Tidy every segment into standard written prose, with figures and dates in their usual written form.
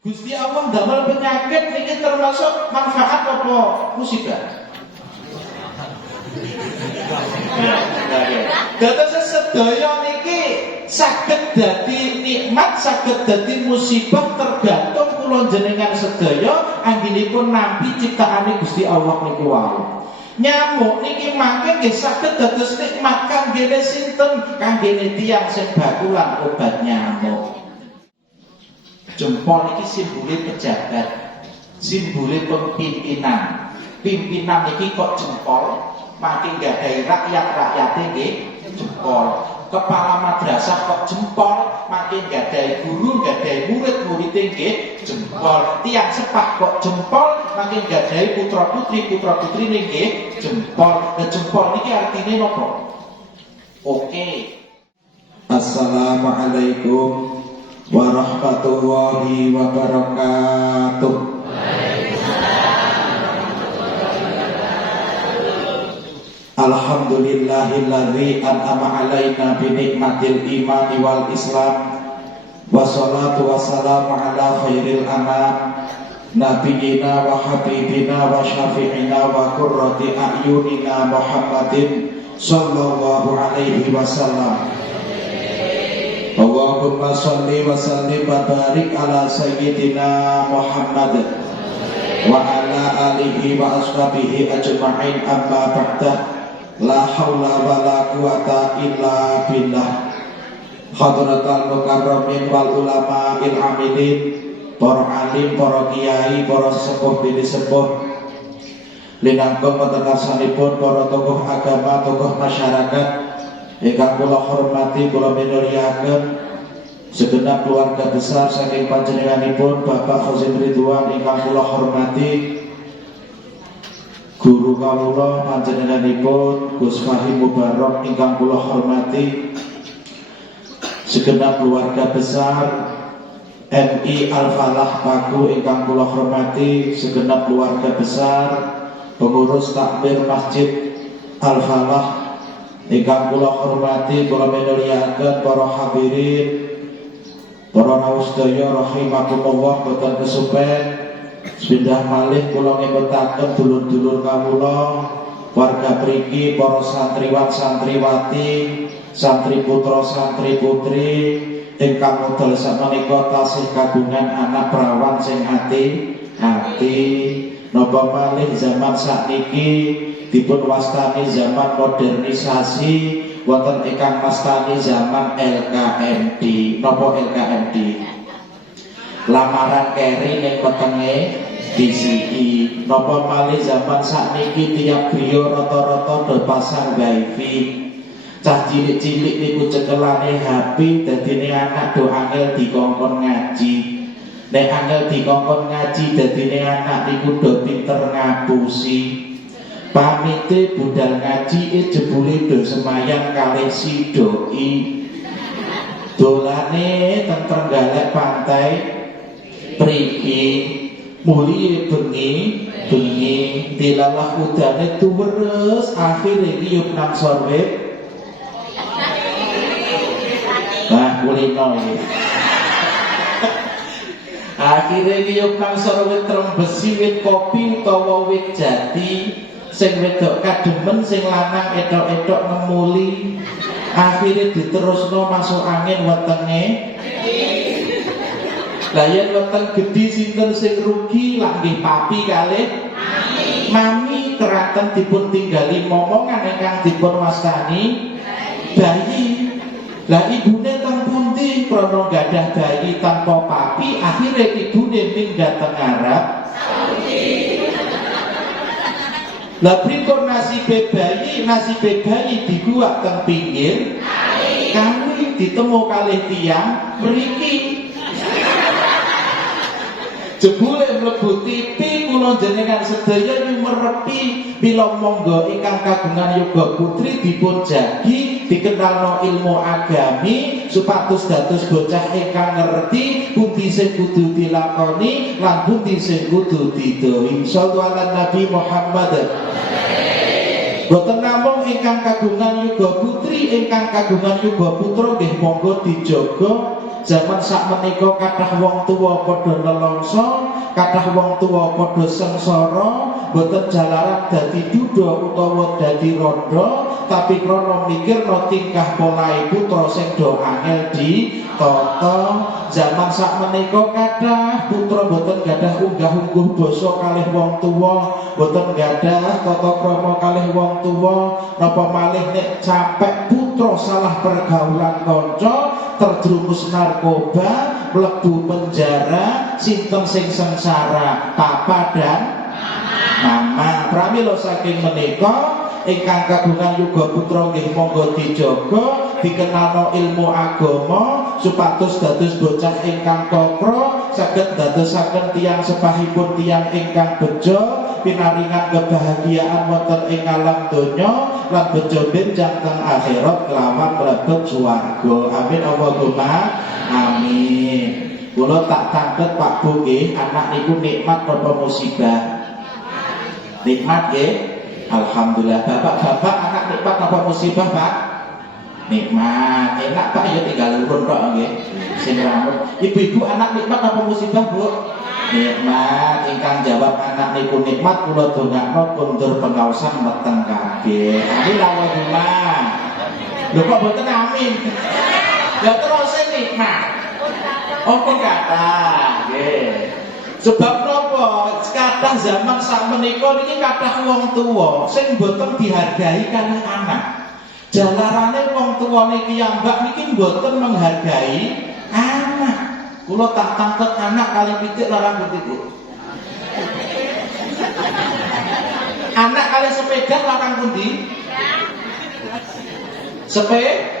Gusti Allah damel penyakit niki termasuk manfaat apa musibah? Dados sedaya niki saged dadi nikmat, saged dadi musibah tergantung kula jenengan sedaya anggenipun nampi ciptaane Gusti Allah niku wae. Nyamuk niki mangke nggih saged dados nikmat kanggene sinten? Kanggene tiyang sing bakulan obat nyamuk. Jempol iki simbole pejabat, simbole pimpinan. Pimpinan iki kok jempol, makin gadahi rakyat-rakyate nggih jempol. Kepala madrasah kok jempol, makin gadahi guru, gadahi murid-murid nggih jempol. Tiang sepah kok jempol, makin gadahi putra-putri nggih jempol. Nah, jempol niki artine napa? Oke. Assalamualaikum warahmatullahi wabarakatuh. Alhamdulillahilladzi an'ama alaina bi nikmatil imani wal islam. Wassalatu wassalamu ala khairil anam nabiyyina wa habibina wa syafi'ina wa qurrati a'yunina Muhammadin sallallahu alaihi wasallam. Allahumma sholli wa sallim wa barik ala sayyidina Muhammad wa ala alihi wa ashabihi ajma'in, amma ba'da. La haula wa la quwata illa billah. Hadratal mukarramin wal ulama il amilin, para alim, para kiai, para sepuh bini sepuh, linangkung wonten ngarsanipun para tokoh agama, tokoh masyarakat ingkang kula hormati, kula minulyaken segenap keluarga besar saking panjenenganipun Bapak Khazim Ridwan ingkang kula hormati, guru kawula panjenenganipun Gus Fahim Mubarak ingkang kula hormati, segenap keluarga besar MI Al-Falah Paku ingkang kula hormati, segenap keluarga besar pengurus takmir Masjid Al-Falah ingkang kula hormati, kula minulyaken para hadirin, para rawuh sedaya rahimakumullah boten kesupen. Sepindah malih kula ngibetaken dulur-dulur kawula, warga mriki, para santriwan santriwati, santri putra santri putri ingkang modal sakmenika tasih kagungan anak perawan sing ati-ati. Napa malih zaman sakniki dipun wastani zaman modernisasi, wonten ingkang wastani zaman LKMD. Napa LKMD? Lamaran keri ning wetenge DCI. Napa malih zaman sakniki tiap griya rata-rata do pasang wifi. Cah cilik-cilik niku cekelane HP, dadine anak do angel dikongkon ngaji. Nek angel dikongkon ngaji, dadine anak niku do pinter ngapusi. Pamite budal ngaji jebule do semayang kalih si doi. Dolane teng Trenggalek pantai mriki, muli bengi dilalah udane tuweres, akhire ngiyup nang sorwet. Nah, kulino iki. Akhire ngiyup nang sorwet trembesi wit kopi utawa wit jati, sing wedok kademen, sing lanang etok-etok nemuli. Akhire diterusno masuk angin wetenge. Lah yen weteng gedhi sinten sing rugi? Lah nggih papi kalih mami keraten dipun tinggali momongan ingkang dipun wastani bayi. Lah ibune teng pundi krana gadah bayi tanpa papi? Akhire ibune minggat teng Arab Saudi. Lah pripun nasibe bayi diguak teng pinggir kali, ditemu kalih tiyang mriki. Jebule mlebu TV kula jenengan sedaya nyumerepi bila monggo ingkang kagungan yoga putri dipun jagi, dikenalno ilmu agami supados dados bocah ingkang ngerti pundi sing kudu dilakoni lan pundi sing kudu didhawuhi. Shallallahu ala Nabi Muhammad. Boten namung ingkang kagungan yoga putri, ingkang kagungan yoga putra nggih monggo dijaga zaman sakmenika kathah wong tuwa padha nelongso, kathah wong tuwa padha sengsara, boten jalaran dadi duda utawa dadi rondo, tapi krana mikirna tingkah polahe putra sing do angel ditata. Zaman sakmenika kathah putra boten gadah unggah-ungguh basa kalih wong tuwa, boten gadah tata krama kalih wong tuwa, napa malih nek capek putra salah pergaulan kanca, terjerumus narkoba, mlebu penjara, sinten sing sengsara? Papa dan mama. Pramila saking menika ingkang kagungan yuga putra nggih monggo dijaga, dikenalno ilmu agama supados dados bocah ingkang kokro, saged dadosaken tiyang sepahipun tiyang ingkang bejo, pinaringan kebahagiaan wonten ing alam donya lan bejo benjang teng akhirat kelawan mlebet swarga. Amin Allahumma amin. Kula tak tangket Pak Bu nggih, anak niku nikmat apa musibah? Nikmat nggih. Alhamdulillah. Bapak-bapak anak nikmat apa musibah, Pak? Nikmat. Enak Pak ya tinggal urun kok nggih. Sing rambut. Ibu-ibu anak nikmat apa musibah, Bu? Nikmat. Ingkang jawab anak niku nikmat, kula dongakno kundur pengaosan meteng kabeh. Amin Allahumma. Lho kok boten amin? Ya terus nikmat. Apa kata? Nggih. Sebab napa kathah zaman sakmenika niki kathah wong tuwa sing boten dihargai kalih anak. Jalarane wong tuwane piyambak niki boten menghargai anak. Kula tak tangket anak kali pitik larang putih. Anak kali sepeda larang pundi? Sepeda.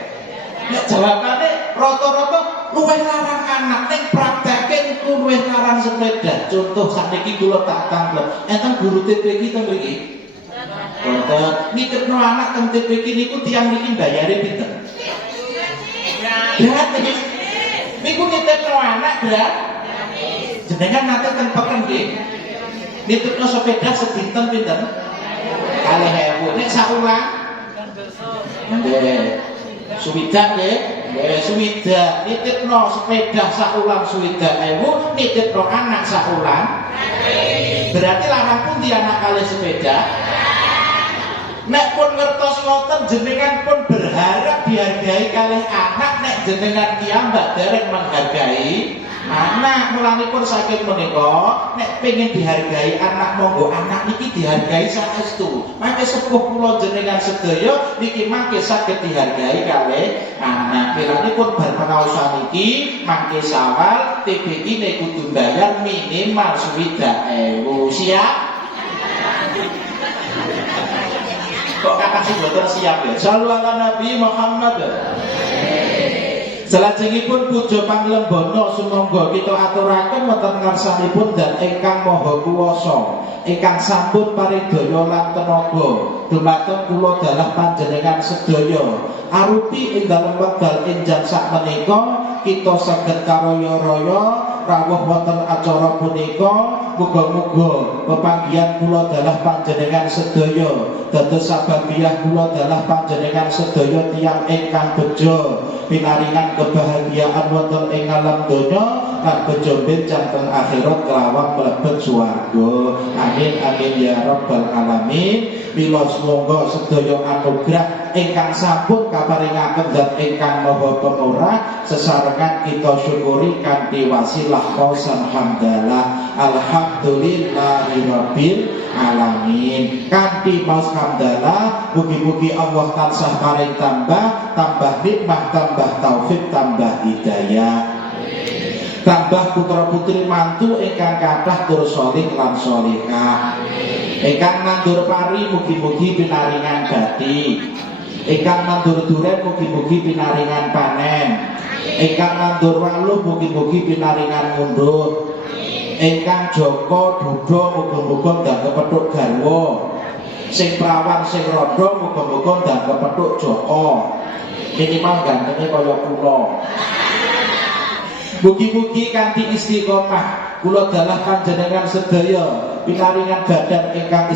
Nek jawabane rata-rata luwih larang anak, ning prakteke luwih larang sepeda. Contoh sakniki kula tak tanglet, enten guru TPQ teng mriki. Wonten nitipno anak teng TPQ niku tiyang niki bayare pinten? Gratis. Niku nitipno anak gratis. Jenengan nate teng peken nggih. Nitipno sepeda sedinten pinten? 2.000. Nek saulang nggih. Suwidak nggih, suwidak nitipno sepeda saulang suwidak ewu, nitipno anak saulang. Berarti larang pun di anak kali sepeda. Nek pun ngertos ngoten jenengan pun berharap dihargai kalih anak, nek jenengan piyambak dereng menghargai anak. Mulanipun saking menika nek pengen dihargai anak monggo anak niki dihargai saestu. Mangke sepuh kula jenengan sedaya niki mangke saged dihargai kalih anak. Mulanipun bar pengaosan niki mangke sawal TPQ nek kudu bayar minimal 20.000. Siap? Kok kakak sing boten siap ya? Shallallahu ala Nabi Muhammad. Salajengipun puja panglembana sumangga kita aturaken wonten ngarsanipun dan ingkang maha kuwasa, ingkang sampun paridaya lan tenaga dumateng kula dalah panjenengan sedaya. Arupi ing dalem wekdal enjang sakmenika kita saged karaya-raya rawuh wonten acara punika. Muga-muga pepanggihan kula dalah panjenengan sedaya dados sababiah kula dalah panjenengan sedaya tiyang ingkang bejo pinaringan kebahagiaan wonten ing alam donya lan bejo benjang teng akhirat kelawan mlebet swarga. Amin amin ya rabbal alamin. Mila sumangga sedaya anugrah ingkang sampun kaparingaken zat ingkang maha pemurah sesarengan kita syukuri kanthi wasilah kausan hamdalah alhamdulillahirabbil alamin. Kanthi maos hamdalah mugi-mugi Allah tansah paring tambah nikmat, tambah taufik, tambah hidayah, tambah putra putri mantu ingkang kathah tur salih lan salihah, ingkang nandur pari mugi-mugi pinaringan bati, ingkang nandur duren mugi-mugi pinaringan panen, ingkang nandur waluh mugi-mugi pinaringan mundhut, ingkang joko duda muga-muga ndang kepethuk garwa, sing prawan sing rada muga-muga ndang kepethuk joko, minimal gantenge kaya kula. Mugi-mugi kanthi istiqomah kula dalah panjenengan sedaya pinaringan badan ingkang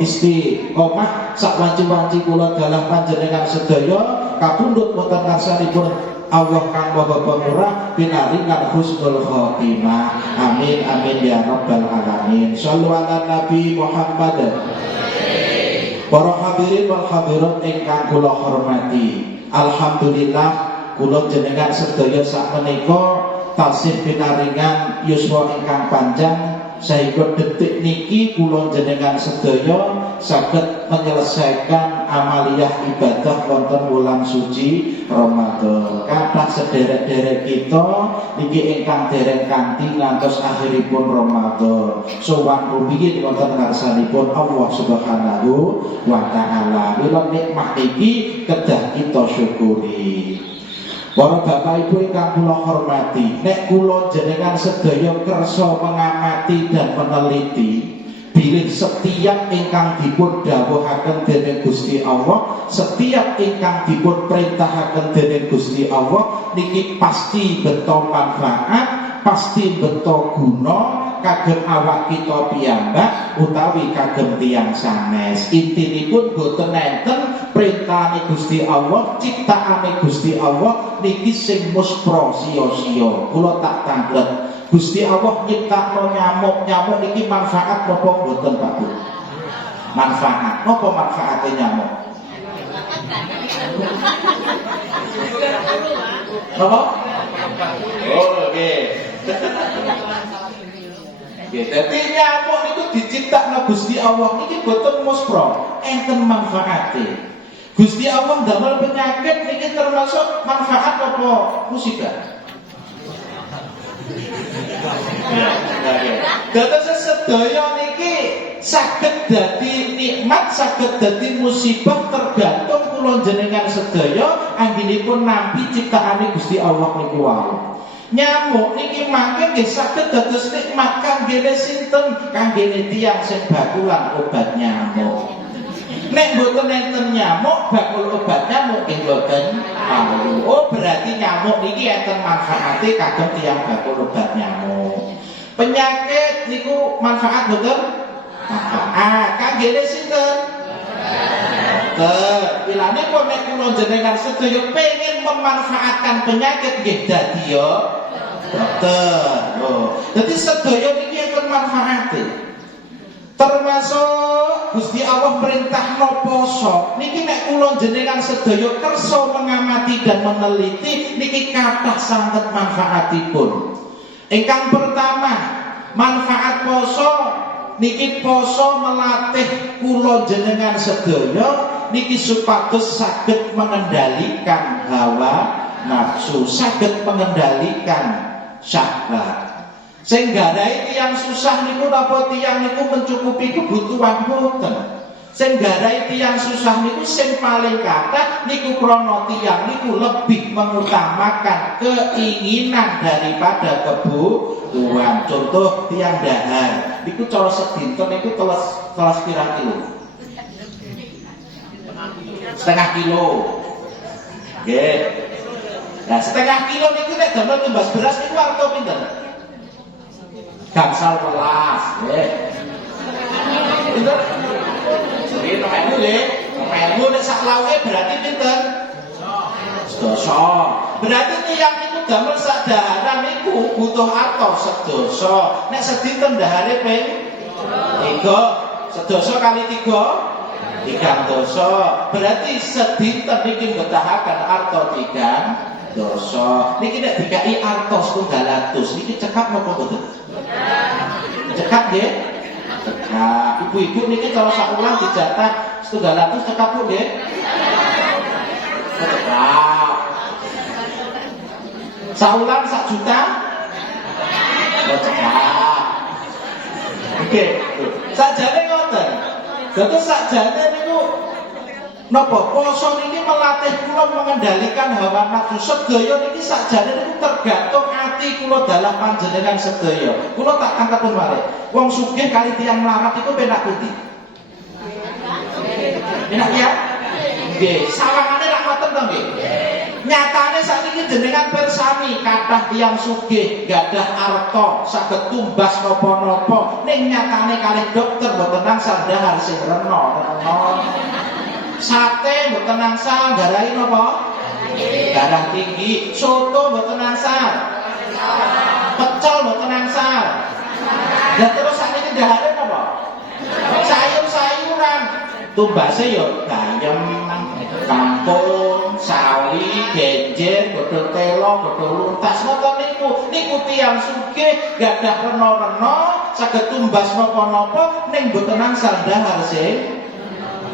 istiqomah sak wanci-wanci kula dalah panjenengan sedaya kapundhut wonten ngarsanipun Allah kang maha pemurah pinaringan husnul khotimah. Amin amin ya rabbal alamin. Shallu ala Nabi Muhammad. Para hadirin wal hadirat ingkang kula hormati, alhamdulillah kula jenengan sedaya sakmenika tasih pinaringan yuswa ingkang panjang sehingga detik niki kula jenengan sedaya saged menyelesaikan amaliyah ibadah wonten wulan suci Ramadan. Kathah sederek-derek kita niki ingkang dereng kanthi ngantos akhiripun Ramadan. Sowan rumiyin wonten ngarsanipun Allah Subhanahu wa taala. Mila nikmat iki kedah kita syukuri. Para bapak ibu ingkang kula hormati, nek kula jenengan sedaya kersa mengamati dan meneliti bilih setiap ingkang dipun dawuhaken dening Gusti Allah, setiap ingkang dipun perintahaken dening Gusti Allah niki pasti beto manfaat, pasti beto guna kagem awak kita piyambak utawi kagem tiyang sanes. Intinipun boten enten perintahane Gusti Allah, ciptaane Gusti Allah niki sing muspro sia-sia. Kula tak tanglet Gusti Allah nyiptakno nyamuk niki manfaat napa boten Pak Bu? Manfaat. Napa manfaate nyamuk? Napa? Oh, nggih. Jadi nyamuk itu diciptakno Gusti Allah niki boten muspro, enten manfaate. Gusti Allah ndamel penyakit niki termasuk manfaat apa musibah? Dados sedaya niki saged dadi nikmat, saged dadi musibah tergantung kula jenengan sedaya anggenipun nampi ciptaane Gusti Allah niku wau. Nyamuk niki mangke nggih saged dados nikmat kanggene sinten? Kanggene tiyang sing bakulan obat nyamuk. Nek mboten enten nyamuk, bakul obat nyamuk nggih mboten perlu. Oh, berarti nyamuk niki enten manfaate kagem tiyang bakul obat nyamuk. Penyakit niku manfaat mboten? Manfaat. Kanggene sinten? Bilane kok nek kula jenengan sedaya pengen memanfaatkan penyakit nggih dadi ya dokter. Oh, dadi sedaya niki enten manfaate. Termasuk Gusti Allah perintahno poso. Niki nek kula jenengan sedaya kersa mengamati dan meneliti niki kathah sanget manfaatipun. Ingkang pertama, manfaat poso niki poso melatih kula jenengan sedaya niki supados saged mengendalikan hawa nafsu, saged mengendalikan syahwat. Sing gadahi tiyang susah niku napa tiyang niku mencukupi kebutuhan boten. Sing gadahi tiyang susah niku sing paling kathah niku krana tiyang niku lebih mengutamakan keinginan daripada kebutuhan. Contoh tiyang dahar niku cara sedinten niku teles pirang kilo? Setengah kilo. Nggih. Nah, setengah kilo niku nek damel tumbas beras niku arto pinten? Gangsal welas, nggih. Pinten? Nggih, nomemu nggih. Nomemu nek sak lauke berarti pinten? Sedasa. Berarti tiyang niku damel sak daharan niku butuh arto sedasa. Nek sedinten dahare ping 3. Sedasa kali 3 dosa. Berarti sedinten niki mbetahaken arto 3 dosa. Niki nek dikai arto 100 niki cekap napa mboten? Cekap nggih. Cekap. Ibu-ibu niki cara sakulan dijatah 100 cekap Bu nggih. Cekap. Saulan 1 juta. Cekap. Oke. Sakjane ngoten. Dados sakjane niku napa poso niki melatih kula mengendalikan hawa nafsu. Sedaya niki sakjane niku tergantung ati kula dalam panjenengan sedaya. Kula tak angkatun malih. Wong sugih kali tiyang melarat iku penak pundi? Enak ya? Nggih, sawangane rak ngoten to nggih. Nyatane sakniki jenengan persami kathah tiyang sugih gadah arta saged tumbas napa-napa ning nyatane kalih dokter mboten nangsal dahar sing rena. Sate mboten nangsal garahi napa? Darah tinggi. Soto mboten angsal. Pecel mboten angsal. Dan terus sakniki ndahare napa? Sayur-sayuran. Tumbase yo bayem, kangkung, sawi, genjer, godhong telo, godhong luntas. Ngoten niku tiyang sugih gadah rena-rena saged tumbas napa-napa ning mboten angsal ndahar sing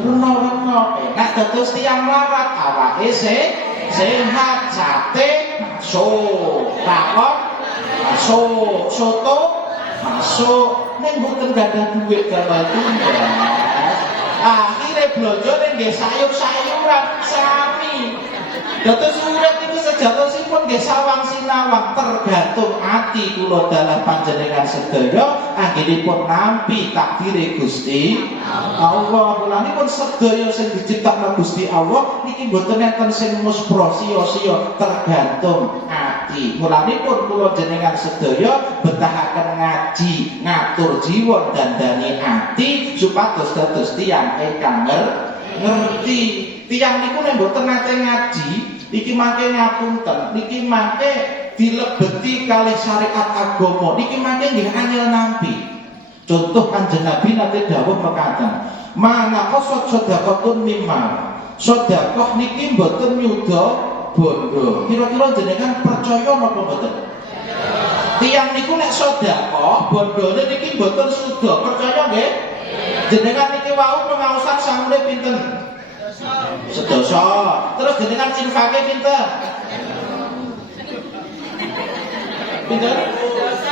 rena-rena. Nek dados tiyang larat awake sehat, sate masuk, rawon masuk, soto masuk, ning mboten gadah duit gadah tumbas. Akhirnya belanja nggih sayur-sayuran sami. Dados urip iki sejatosipun nggih sawang sinawang tergantung ati kula dalah panjenengan sedaya anggenipun nampi takdire Gusti Allah. Mulanipun sedaya sing diciptakna Gusti Allah niki mboten enten sing muspro sia-sia, tergantung ati. Mulanipun kula jenengan sedaya betahaken ngaji, ngatur jiwa dandani ati supados dados tiyang ingkang ngerti. Tiyang niku nek mboten nate ngaji, iki mangke ngapunten, niki mangke dilebeti kalih syariat agama, niki mangke nggih angel nampi. Contoh Kanjeng Nabi nate dawuh mekaten, "Mana qasad sedekahun mimma." Sedekah niki mboten nyuda bondo. Kira-kira jenengan percaya napa mboten? Tiyang niku nek sedekah bondone niki mboten suda, percaya nggih? Jenengan niki wau pengaosan samune pinten? Sedoso. Terus jenengan infake pinten? Pinten?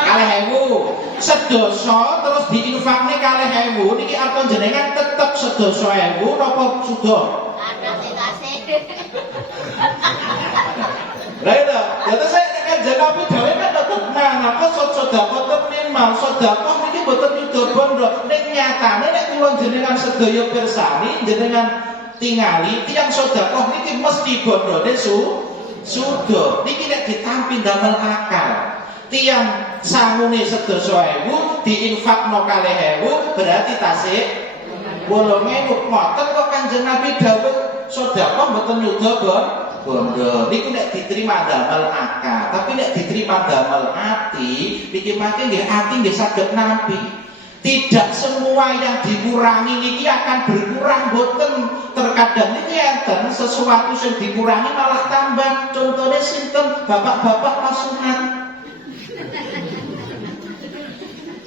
4000. Sedoso terus diinfakne 4000 niki arep jenengan tetep sedoso 1000 napa suda? Lah itu, ya saya kan jawab dhewe kan tetep nang apa sedekah tetep minimal sedekah niki mboten nyuda bondo. Ning nyatane nek kula jenengan sedaya pirsani jenengan tingali tiyang sedekah niki mesti bondone suda. Niki nek ditampi damel akal. Tiyang sangune sedasa 1000 diinfakno 4000 berarti tasih 8000. Ngoten kok Kanjeng Nabi dawuh sedekah mboten nyuda bondo. Niku nek diterima damel akal, tapi nek diterima damel ati, niki mangke nggih ati nggih saged nampi. Tidak semua yang dikurangi niki akan berkurang boten. Terkadang niki enten sesuatu yang dikurangi malah tambah. Contohnya sinten bapak-bapak pas sunat.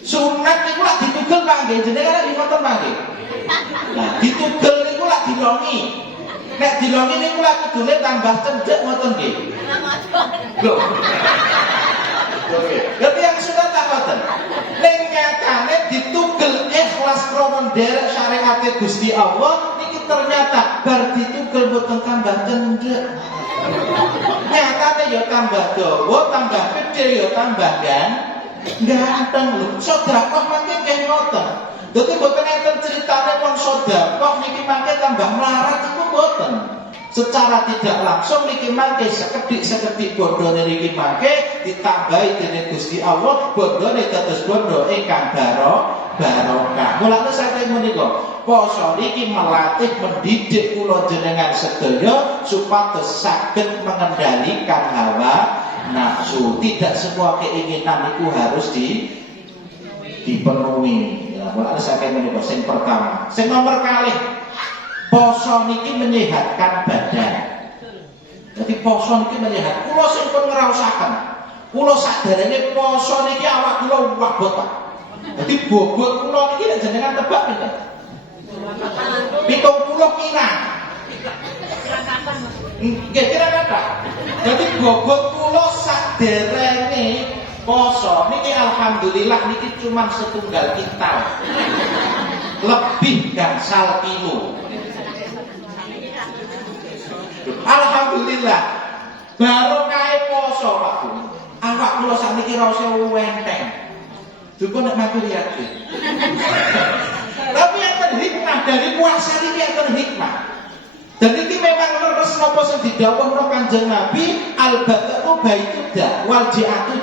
Sunat niku lak ditugel Pak nggih, jenengan lak ngoten Pak nggih. Lah ditugel niku lak dilongi. Nek dilongi niku lak kudune tambah cendhek ngoten nggih. Lho. Berarti yang sunat tak ngoten. Ning nyatane ditugel ikhlas krana nderek syariate Gusti Allah niki ternyata bar ditugel boten tambah cendhek. Nyatane ya tambah dawa, tambah gedhe ya tambah ganteng lho. Sedekah mangke nggih ngoten. Dadi boten enten critane wong sedekah niki mangke tambah melarat iku boten. Secara tidak langsung niki mangke sekedhik bondone niki mangke ditambahi dening Gusti Allah, bondone dados bondo ingkang barokah. Mulane saking menika poso niki melatih mendidik kula jenengan sedaya supados saged mengendalikan hawa nafsu. Tidak semua keinginan itu harus dipenuhi. Ya, mulane saking menika sing pertama. Sing nomor kalih, poso niki menyehatkan badan. Jadi poso niki menyehat. Kula sing pun ngraosaken. Kula sadarene poso niki awak kula wabot. Jadi bobot kula niki nek jenengan tebak pinten? 70 kirang. Nggih kira-kira. Jadi bobot kula saderenge poso niki alhamdulillah niki cuma setunggal kintal. Lebih gangsal kilo. Alhamdulillah. Baru kae poso Pak Bu. Awak kula sakniki rasa wenteng. Dukun nek mati yakin. Tapi enten hikmah dari puasa ini enten hikmah. Dan ini memang leres napa sing didhawuhna Kanjeng Nabi, al-batatu baituda wal ji'atu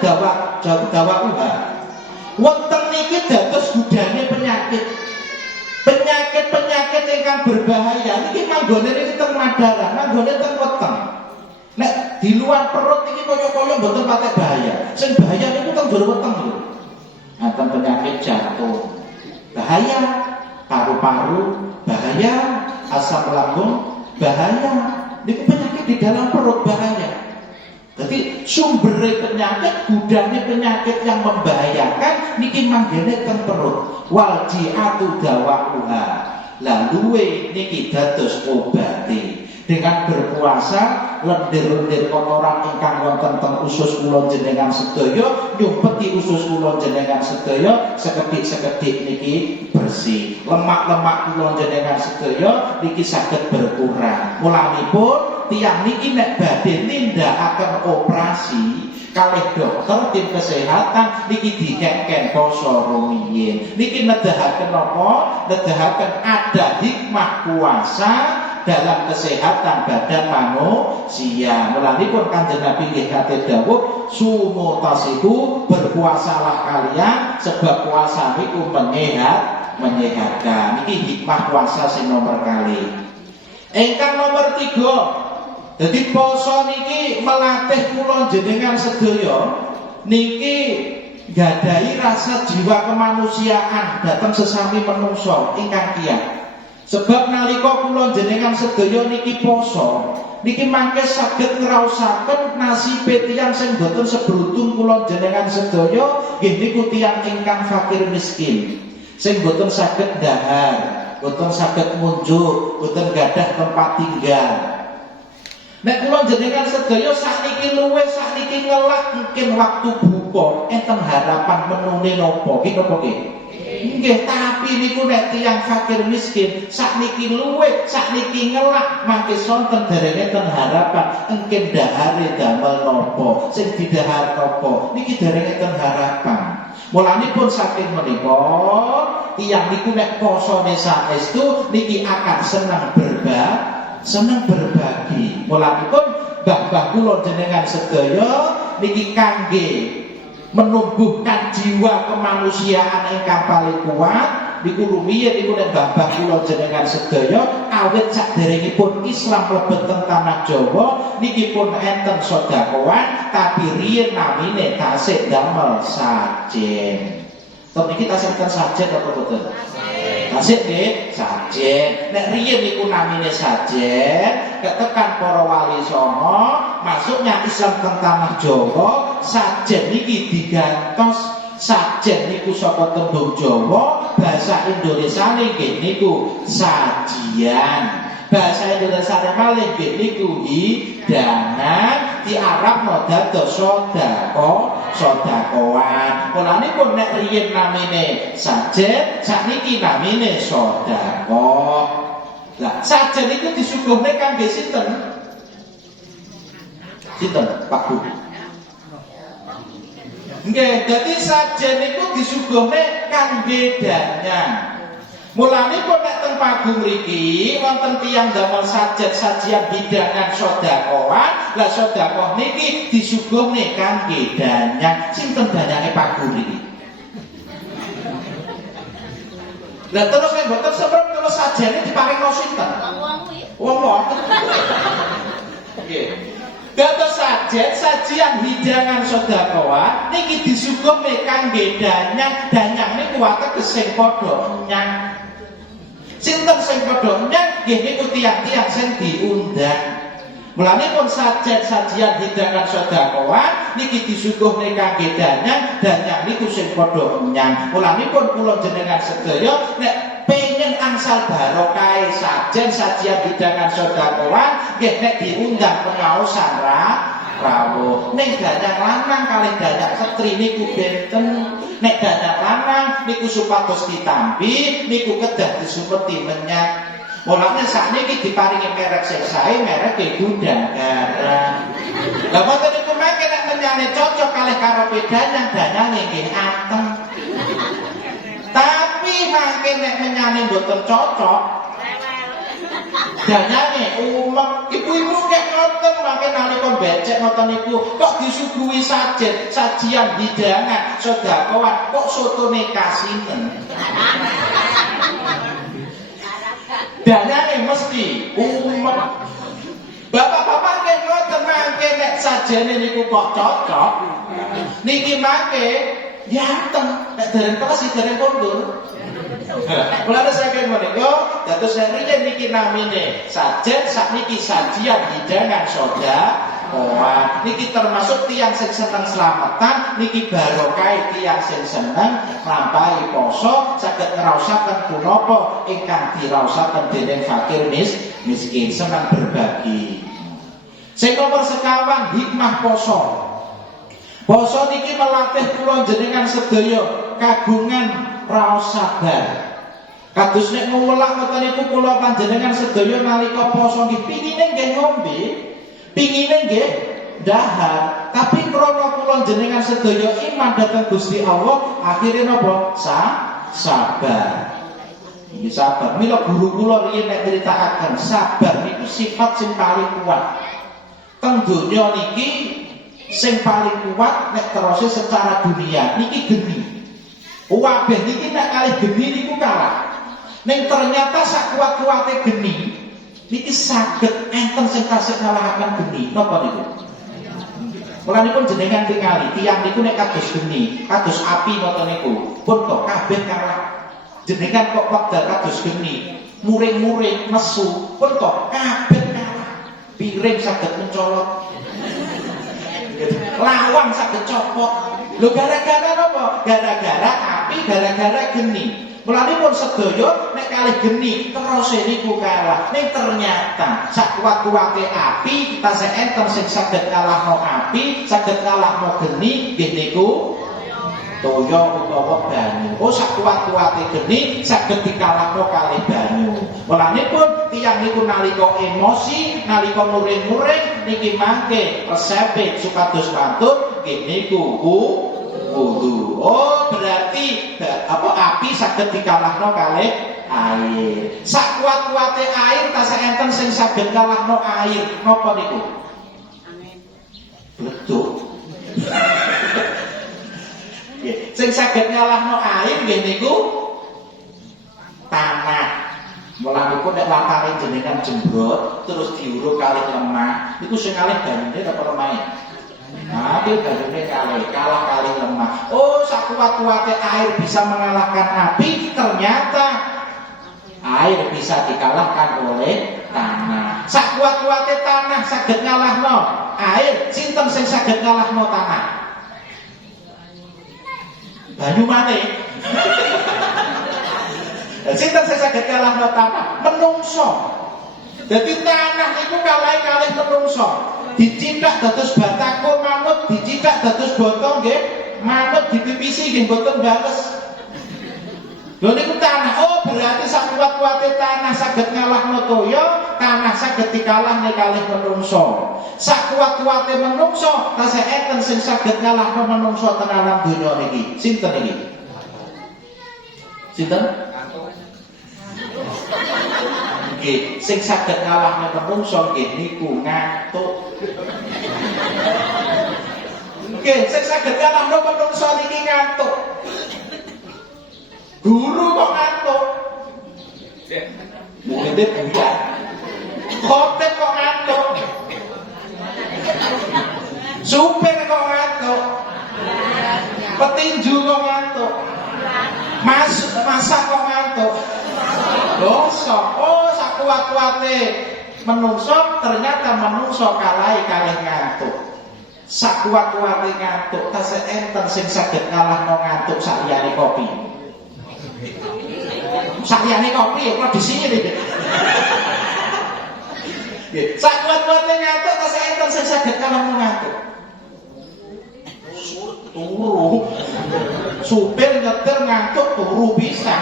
dawa'uha. Wonten niki dados gudane penyakit. Penyakit-penyakit ingkang berbahaya niki manggone niki teng Madara, manggone teng weteng. di luar perut ini kaya-kaya mboten patek bahaya. Sing bahaya niku teng jero weteng lho. Anten penyakit jantung bahaya, paru-paru bahaya, asam lambung bahaya. Niku penyakit di dalam perut bahaya. Jadi sumber penyakit, gudangnya penyakit yang membahayakan niki manggene teng perut. Wal ji'atu dawa'uha. Lalu niki dados obate. Dengan berpuasa lendir-lendir kotoran ingkang wonten teng usus kula jenengan sedaya, nyumpeti usus kula jenengan sedaya, sekedhik-sekedhik niki bersih. Lemak-lemak kula jenengan sedaya niki saged berkurang. Mulanipun tiyang niki nek badhe nindakaken operasi kalih dokter tim kesehatan niki dikeken poso rumiyin. Niki nedahaken napa? Nedahaken ada hikmah puasa dalam kesehatan badan manusia. Mulanipun Kanjeng Nabi nggih kate dawuh, sumu tasihu, berpuasalah kalian sebab puasa niku menyehatkan. Niki hikmah puasa sing nomor kali. Ingkang nomor 3, jadi poso niki melatih kula jenengan sedaya niki gadhahi rasa jiwa kemanusiaan dhateng sesami manungsa ingkang kiyat. Sebab nalika kula jenengan sedaya niki poso, niki mangke saged ngraosaken nasibe tiyang sing boten sebruntung kula jenengan sedaya, nggih niku tiyang ingkang fakir miskin, sing boten saged dhahar, boten saged munjuk, boten gadah tempat tinggal. Nek kula jenengan sedaya sakniki luwih sakniki ngelak mungkin waktu buka enten harapan menune napa iki napa nggih? Nggih, tapi niku nek tiyang fakir miskin sakniki luwih sakniki ngelak mangke sonten derenge ten harapan engken dahare damel napa sing didahar napa niki derenge ten harapan. Mulanipun saking menika tiyang niku nek posone saestu niki akan seneng berbagi. Mulanipun mbah-mbah kula jenengan sedaya niki kangge menumbuhkan jiwa kemanusiaan ingkang paling kuat niku rumiyin niku nek mbah-mbah kula jenengan sedaya awit saderengipun Islam mlebet teng tanah Jawa niki pun enten sedekahan tapi riyen namine tasik damel sajen. Terus niki tasik enten sajen apa boten? Tasik nggih sajen. Nek riyen niku namine sajen, ketekan para wali songo masuknya Islam teng tanah Jawa, sajen niki digantos. Sajen niku saka tembung Jawa, bahasa Indonesia nggih niku sajian. Bahasa Indonesia malih nggih niku hidangan, diarapno dados sedekah. Mulanipun nek riyen namine sajen, sakniki namine sedekah. Lah, sajen niku disuguhne kangge sinten? Sinten, Pak Bu? Nggih, dadi sajen niku disuguhne kangge danyang. Mulanipun nek teng pagung mriki wonten tiyang damel sajian hidangan sedekah. Lah sedekah niki disuguhne kangge danyang. Sinten danyange pagung niki? Lah terus nek mboten seprem terus sajane diparingno sinten? Wong-wong. Nggih. Dados sajian hidangan sedekah niki disuguhne kangge danyang. Danyang niku ateges sing padha nyang. Sinten sing padha nyang nggih niku tiyang-tiyang sing diundang. Mulanipun sajian hidangan sedekah niki disuguhne kangge danyang. Danyang niku sing padha nyang. Mulanipun kula jenengan sedaya nek pengen angsal barokah sajian hidangan sedekah nggih nek diundang pengaosan rawuh ning danyang lanang kalih danyang setri niku benten. Nek danyang lanang niku supados ditampi niku kedah disupeti menyang. Mulane sakniki diparingi merek sing sae mereke Gudang Garam. Lah mboten niku mangke nek menyane cocok kalih karepe danyange nggih anteng. Tapi mangke nek menyane mboten cocok danyange umek. Ibu-ibu nek ngoten mangke nalika becek ngoten niku kok disuguhi sajian hidangan sedekah kok sotone kasinen. Danyange mesti umek. Bapak-bapak nek ngoten mangke mangke nek sajene niku kok cocok. Niki mangke yanteng nek dereng kelas dereng kondur. Mulane saking menika dados riyen niki namine sajen sakniki sajian hidangan soda. Wah, niki termasuk tiyang sing seneng slametan, niki barokah tiyang sing seneng nglampahi poso saged ngraosaken punapa ingkang diraosaken dening fakir miskin, seneng berbagi. Sing nomor sekawan hikmah poso. Poso niki melatih kula jenengan sedaya kagungan raos sabar. Kados nek ngulak ngoten niku kula panjenengan sedaya nalika poso nggih pingine nggih ngombe, pingine nggih dahar, tapi krana kula jenengan sedaya iman dhateng Gusti Allah, akhire napa? Sabar. Nggih sabar. Mila guru kula riyen nek critakaken sabar niku sifat sing paling kuat. Teng donya niki sing paling kuat nek terose secara dunia niki geni. Kabeh niki nek kalih geni niku kalah. Ning ternyata sak kuat-kuate geni niki saged enten sing tasih ngalahaken geni. Napa niku? Mulanipun jenengan tingali tiyang niku nek kados geni, kados api ngoten niku, pun kok kabeh kalah. Jenengan kok wekdal kados geni, muring-muring nesu, pun kok kabeh kalah. Piring saged mencolot. Lawang saged copot. Lho gara-gara napa? Gara-gara api, gara-gara geni. Mulanipun sedaya nek kalih geni terus niku kalah. Ning ternyata sak kuat-kuate api tasih enten sing saged kalahno api, saged kalahno geni nggih niku toya utawa banyu. Oh sak kuat-kuate geni saged dikalahno kalih banyu. Mulanipun tiyang niku nalika emosi, nalika muring-muring niki mangke resepe supados pantun nggih niku wudu. Oh berarti api saged dikalahno kalih air. Sak kuat-kuate air tasih enten sing saged kalahno air. Napa niku? Betul. Nggih, sing saged kalahno air nggih niku tanah. Mulanipun nek latare jenengan jembrot terus diuruk kalih lemah, niku sing kalih banyune apa lemahe? Tapi banyune kalah kali lemah. Oh, sakuat-kuate air bisa mengalahkan api, ternyata air bisa dikalahkan oleh tanah. Sakuat-kuate tanah saged ngalahno air, sinten sing saged ngalahno tanah? Banyu maneh. Sinten sing saged ngalahno tanah? Menungso. Jadi tanah niku kalih menungso. Dicithak dados batako manut, dicithak dados botol nggih, manut dipipisi nggih mboten bales. Lho niku tanah. Oh, berarti sak kuat-kuate tanah saged ngalahno toya, tanah saged dikalahne kalih menungso. Sak kuat-kuate menungso tasih enten sing saged ngalahno menungso teng alam donya niki. Sinten iki? Sinten? Nggih, sing saged ngalahne menungso nggih niku ngantuk. Nggih, sing saged ngalahno menungso niki ngantuk. Guru kok ngantuk. Muridé buyar. Khotib kok ngantuk. Supir kok ngantuk. Petinju kok ngantuk. Masak kok ngantuk. Dosa. Oh, sakuat-kuate menungso ternyata menungso kalih ngantuk. Sakuat-kuate ngantuk tasih enten sing saged ngalahno ngantuk saliyane kopi. Saliyane kopi kok disini iki. Nggih, sakuat-kuate ngantuk tasih enten sing saged ngalahno ngantuk. Turu. Supir nyetir ngantuk turu bisa.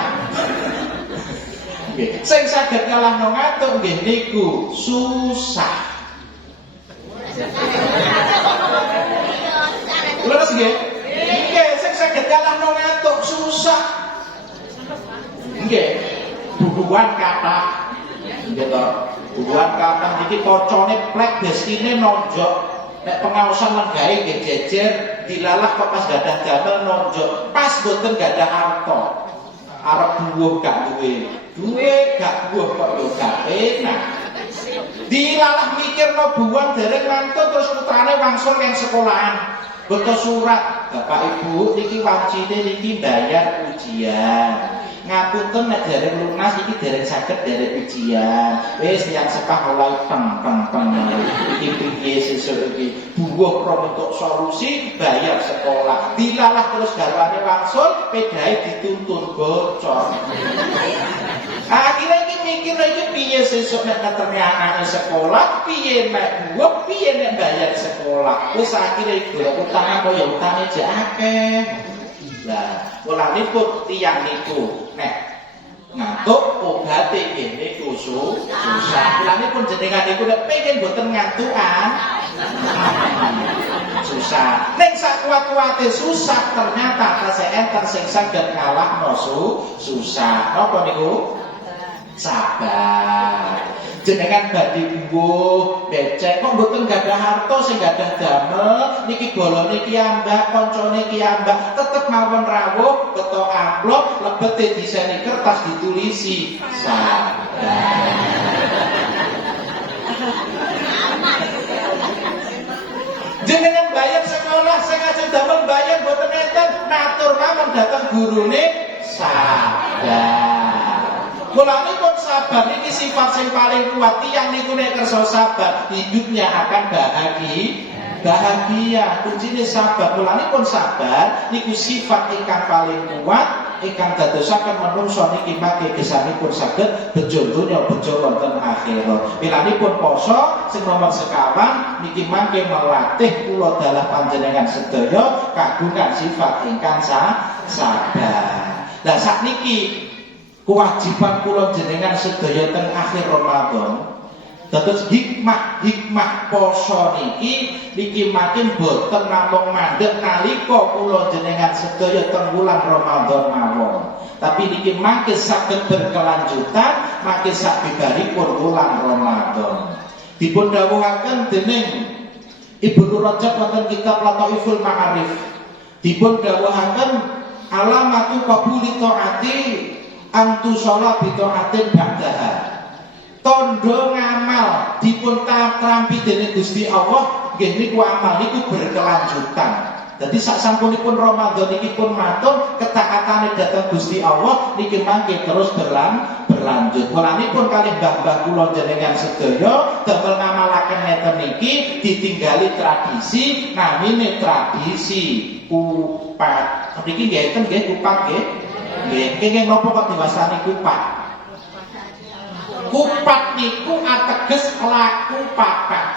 Nggih, sing saged ngalahno ngantuk nggih niku susah. Terus nggih? Nggih, sing saged ngalahno ngantuk susah. Nggih, bubuhan kathah. Nggih to. Bubuhan kathah niki kocone plek destine nonjok. Nek pengaosan lenggahe nggih jejer, dilalah kok pas gadah damel nonjok. Pas boten gadah harta. Arep buwuh gak duwe. Duwe gak buwuh kok yo gak enak. Dilalah mikirno buwan dereng mantu terus putrane wangsul yang sekolahan. Beto surat, Bapak Ibu niki wajine niki bayar ujian. Ngapunten nek dereng lunas iki dereng saged dereng ujian. Wis tiyang sepah mulai teng. Iki piye sesuk iki? Buwuh pro untuk solusi bayar sekolah. Dilalah terus garwane wangsul, pedae dituntun bocor. Akhirnya iki mikir iki piye sesuk nek ketemu anake sekolah, piye nek buwuh, piye nek bayar sekolah. Wis akhire golek utang kaya utange jek akeh. Lah, mulanipun tiyang niku nek ngantuk obate nggih niku susah. Mulanipun jenengan niku nek pengen boten ngantukan susah. Nek sak kuat-kuate susah ternyata tasih enten sing saged ngalahno susah. Napa niku? Sabar. Jenengan badhe mbuh becek kok mboten gadah harta sing gadah damel niki bolone kiambak kancane kiambak tetep mawon rawuh beto amplop lebete diseni kertas ditulisi sabar. Jenengan bayar sekolah sing ajeng damel bayar mboten enten natur mawon dhateng gurune sabar. Mulane pun sabar ini sifat yang paling kuat. Tiyang niku nek kersa sabar, hidupnya akan bahagia. Kuncine sabar. Mulane pun sabar niku sifat ingkang paling kuat ingkang dadosaken manungsa niki mangke gesanipun saged bejo donya bejo wonten akhirat. Milanipun poso sing nomor sekawan niki mangke melatih kula dalah panjenengan sedaya kagungan sifat ingkang sabar. Lah sakniki kewajiban kula jenengan sedaya teng akhir Ramadan. Dados hikmah poso niki makin boten namung mandheg nalika kula jenengan sedaya teng wulan Ramadan mawon. Tapi niki makin saged berkelanjutan makin sabibaripun wulan Ramadan. Dipun dawuhaken dening Ibnu Rajab wonten kitab Lataiful Ma'arif. Dipun dawuhaken alamatu qabuli taati antu sholat bitaatin ba'daha. Tondo ngamal dipun tampi dening Gusti Allah nggih niku amal niku berkelanjutan. Dadi sak sampunipun Ramadan niki pun matur ketaatane dhateng Gusti Allah niki mangke terus berlanjut. Mulanipun kalih mbah-mbah kula jenengan sedaya damel ngamalaken ngeten niki ditinggali tradisi namine tradisi kupat. Niki nggih enten nggih kupat nggih. Nggih, kenging napa kok diwastani kupat? Kupat niku ateges laku papat.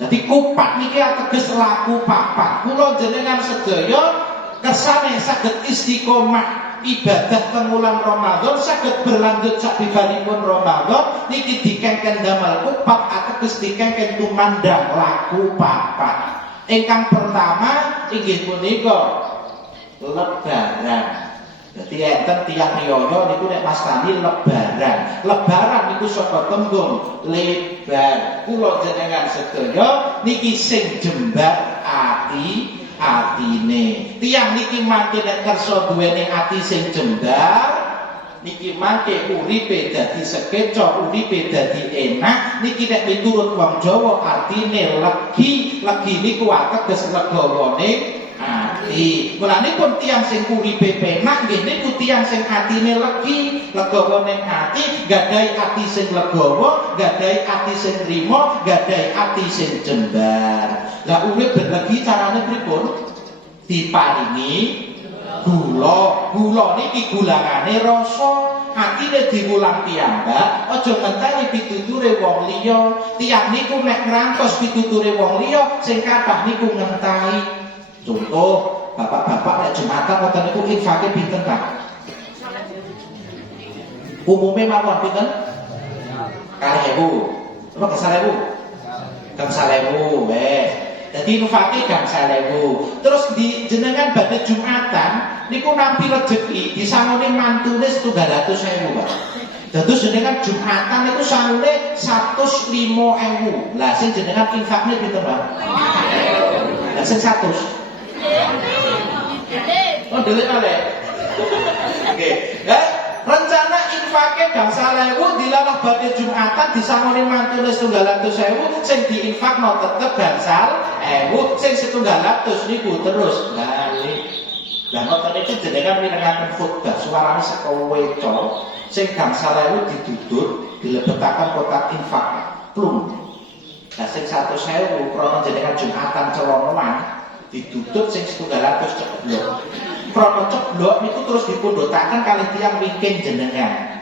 Dadi kupat niki ateges laku papat. Kula jenengan sedaya kersane saged istiqomah ibadah teng wulan Ramadan saged berlanjut sabibaripun Ramadan niki dikengken damel kupat ateges dikengken tumandang laku papat. Ingkang pertama inggih punika lebaran. Jadi enten tiyang riyoyo niku nek mastani lebaran. Lebaran niku saka tembung lebar. Kula jenengan sedaya niki sing jembar atine. Tiyang niki mangke nek kersa duweni ati sing jembar niki mangke uripe dadi sekeca, uripe dadi enak. Niki nek miturut wong Jawa artine legi. Legi niku ateges legawane ati. Mulanipun tiyang sing uripe penak nggih niku tiyang sing atine legi, legawane ati, gadahi ati sing legawa, gadahi ati sing rima, gadahi ati sing jembar. Lah urip ben legi carane pripun? Diparingi gula. Gula niki gulangane rasa. Atine diwulang piyambak, aja ngenteni pituture wong liya. Tiyang niku nek ngrantos pituture wong liya, sing kathah niku ngenteni. Contoh, bapak-bapak nek Jumatan wonten niku infake pinten, Pak? Umume mawon pinten? 2.000. Apa 3.000? 3.000, wes. Dadi infake 3.000. Terus di jenengan badhe Jumatan niku nampi rejeki disangone mantune 700.000, Pak. Dados jenengan Jumatan niku sangune 105.000. Lah sing jenengan infakne pinten, Pak? Lah sing 100. Oh, delik malih. Oke. Lah rencana infake gangsal ewu dilalah badhe Jumatan disangoni mantune 700.000 sing diinfakno tetep gangsal ewu sing 700 niku terus balik. Lah ngoten iki jenengan mirengaken khotbah suarane saka weca sing gangsal ewu didudut dilebetaken kotak infak plung. Lah sing 100.000 krana jenengan Jumatan celonoan didudut sing 700 ceblok. Krana ceblok niku terus dipundhotaken kalih tiyang wingking jenengan.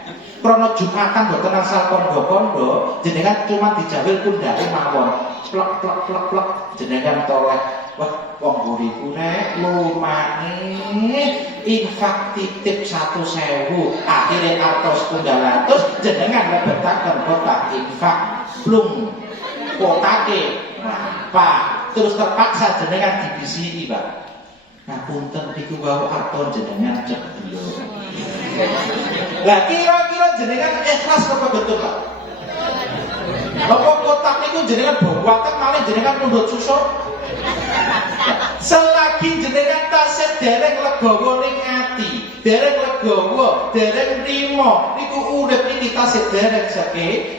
Krana Jumatan boten asal kondo-kondo, jenengan cuma dijawil pundhake mawon. Plek plek plek plek jenengan toleh. Wah, wong buriku rek lumane infak titip 100.000, akhire artos 700 jenengan lebetaken kotak infak plung. Kotake apa? Terus terpaksa jenengan dibisiki, Pak. Ngapunten niku wau aton jenengan ceblok. Lah kira-kira jenengan ikhlas apa betul, Pak? Apa kotak niku jenengan bawaken malih jenengan mundhut susuk? Selagi jenengan tasih dereng legawa ning ati, dereng legawa, dereng rimo, niku urip iki tasih dereng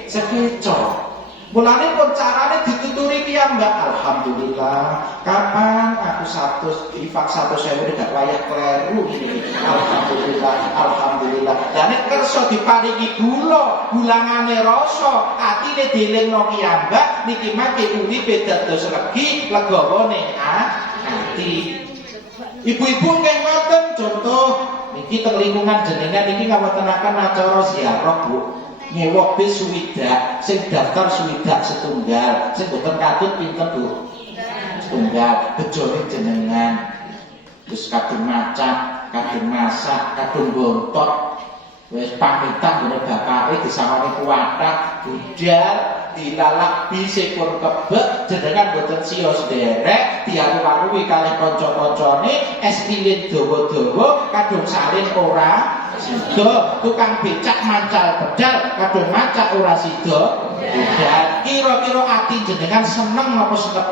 sekeco. Mulane pun carane dituturi piyambak. Alhamdulillah, kapan aku 100 infak 100.000 gak wayah kleru iki. Alhamdulillah, alhamdulillah. Lah nek kersa diparingi gulangane rasa, atine dielingno piyambak niki mangke uripe dados legi legawa ning ati. Ibu-ibu nggih ngoten contoh niki teng lingkungan jenengan niki ngawontenaken acara ziarah, Bu. Nyewa bis suwidak, sing daftar suwidak setunggal, sing boten katut pinten Bu? Setunggal, bejone jenengan. Terus kadung macak, kadung masak, kadung bontot. Wis pamitan ngene bapake disawani kuwathah, budal, dilalak bis ekor kebek, jenengan boten siya sederek, diaru-arui kalih kanca-kancane, es lilin dawa-dawa, kadung salin ora sida, tukang becak mancal pedal, kadung macak ora sida. Budal, kira-kira ati jenengan seneng napa seneng?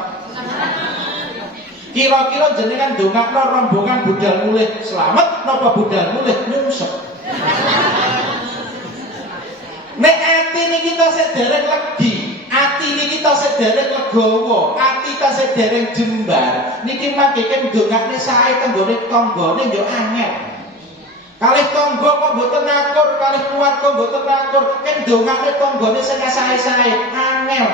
Kira-kira jenengan ndongakno rombongan budal mulih slamet napa budal mulih nyungsep? Nek ati niki tasih dereng legi, ati niki tasih dereng legawa, ati tasih dereng jembar, niki mangke ndongakne sae tenggone tanggane yo angel. Kalih tangga kok mboten akur, kalih keluarga mboten akur, ndongakne tanggane sing sae-sae angel.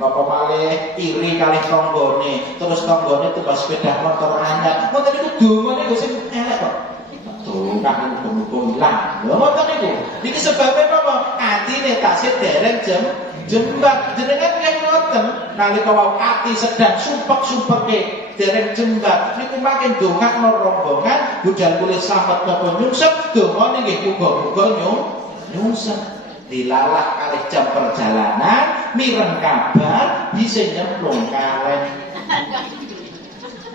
Bapak malih iri kalih tanggane, terus tanggane tumbas sepeda motor anyar. Ngoten niku dongane kok sing elek kok. Tuh, kan muga-muga ilang. Lha ngoten niku. Niki sebabe napa? Atine tasih dereng jembar. Jenengan yen ngoten, nalika wau ati sedang sumpek-sumpeke dereng jembar, niku makin ndongakno rombongan budal kulih slamet napa nyungsep, dongane nggih muga-muga nyungsep. Dilalah kalih jam perjalanan, mireng kabar bisa nyemplung kalih.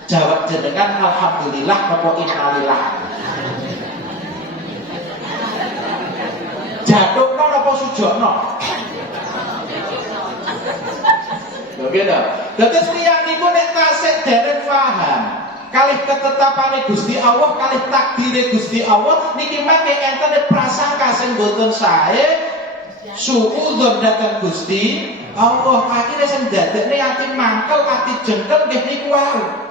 Jawab jenengan alhamdulillah napa innalillah. Jatuhno napa sujokno? Lho gitu. Dadi tiyang niku nek tasih dereng paham kalih ketetapane Gusti Allah, kalih takdire Gusti Allah, niki mangke enten prasangka sing boten sae, suudzon dhateng Gusti Allah. Akhire sing dadekne ati mangkel, ati jengkel nggih niku wae.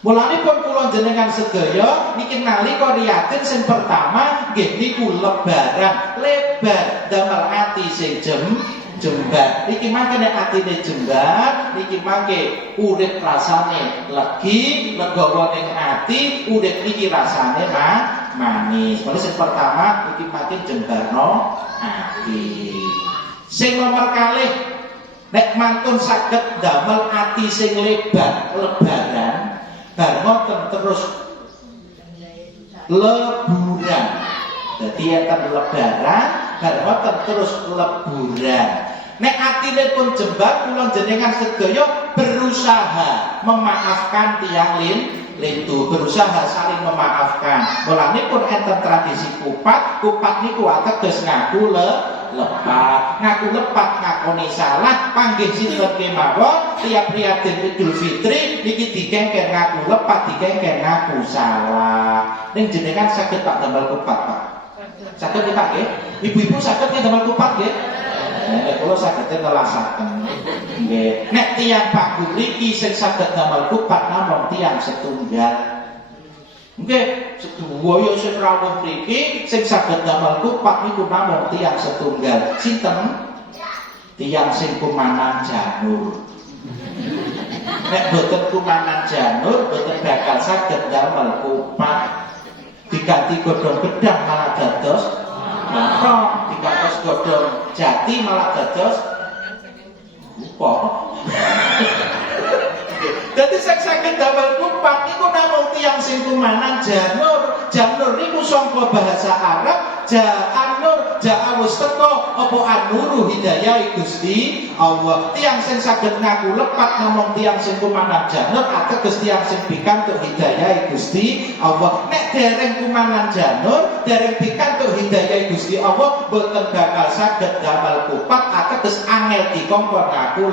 Mulane pun kula jenengan sedaya niki nalika riyaden sing pertama nggih niku lebaran, lebar damel ati sing jembar. Niki mangke nek atine jembar, niki mangke urip rasane legi, legawa ning ati, urip niki rasane manis. Mulane sing pertama niki mangke jembarno ati. Sing nomor kalih nek mantun saged damel ati sing lebar lebaran, bar ngoten terus leburan. Dadi enten lebaran, bar ngoten terus leburan. Nek atine pun jembar, kula jenengan sedaya berusaha memaafkan tiyang lintu, berusaha saling memaafkan. Mulane pun enten tradisi kupat niku ateges ngaku lepat, ngaku lepat ngakoni salah, panggih sinten kemawon tiap riyaden Idul Fitri niki dikengken ngaku lepat, dikengken ngaku salah. Ning jenengan saged tak damel kupat, Pak. Saged nggih Pak nggih. Ibu-ibu saged nggih damel kupat nggih. Nek kula saged nelasaken. Nggih. Nek tiyang Pak mriki sing saged damel kupat namung tiyang setunggal. Nggih, sedaya sing rawuh mriki sing saged damel kupat niku namung tiyang setunggal. Sinten? Tiyang sing kumanan janur. Nek boten kumanan janur boten bakal saged damel kupat. Diganti godhong gedang malah dados montong, digantos godhong jati malah dados lupa. Dadi saged damel kupat niku namung tiyang sing kumanan janur. Janur niku sangka bahasa Arab Ja'anur, ja'awus teko apa anuru hidayah Gusti Allah. Tiang sing saged ngaku lepat ngomong tiang sing kumanan janur ateges tiang sing pikantuk hidayah Gusti Allah. Nek dereng kumanan janur, dereng pikantuk hidayah Gusti Allah, boten bakal saged damel kupat ateges angel dikongkon ngaku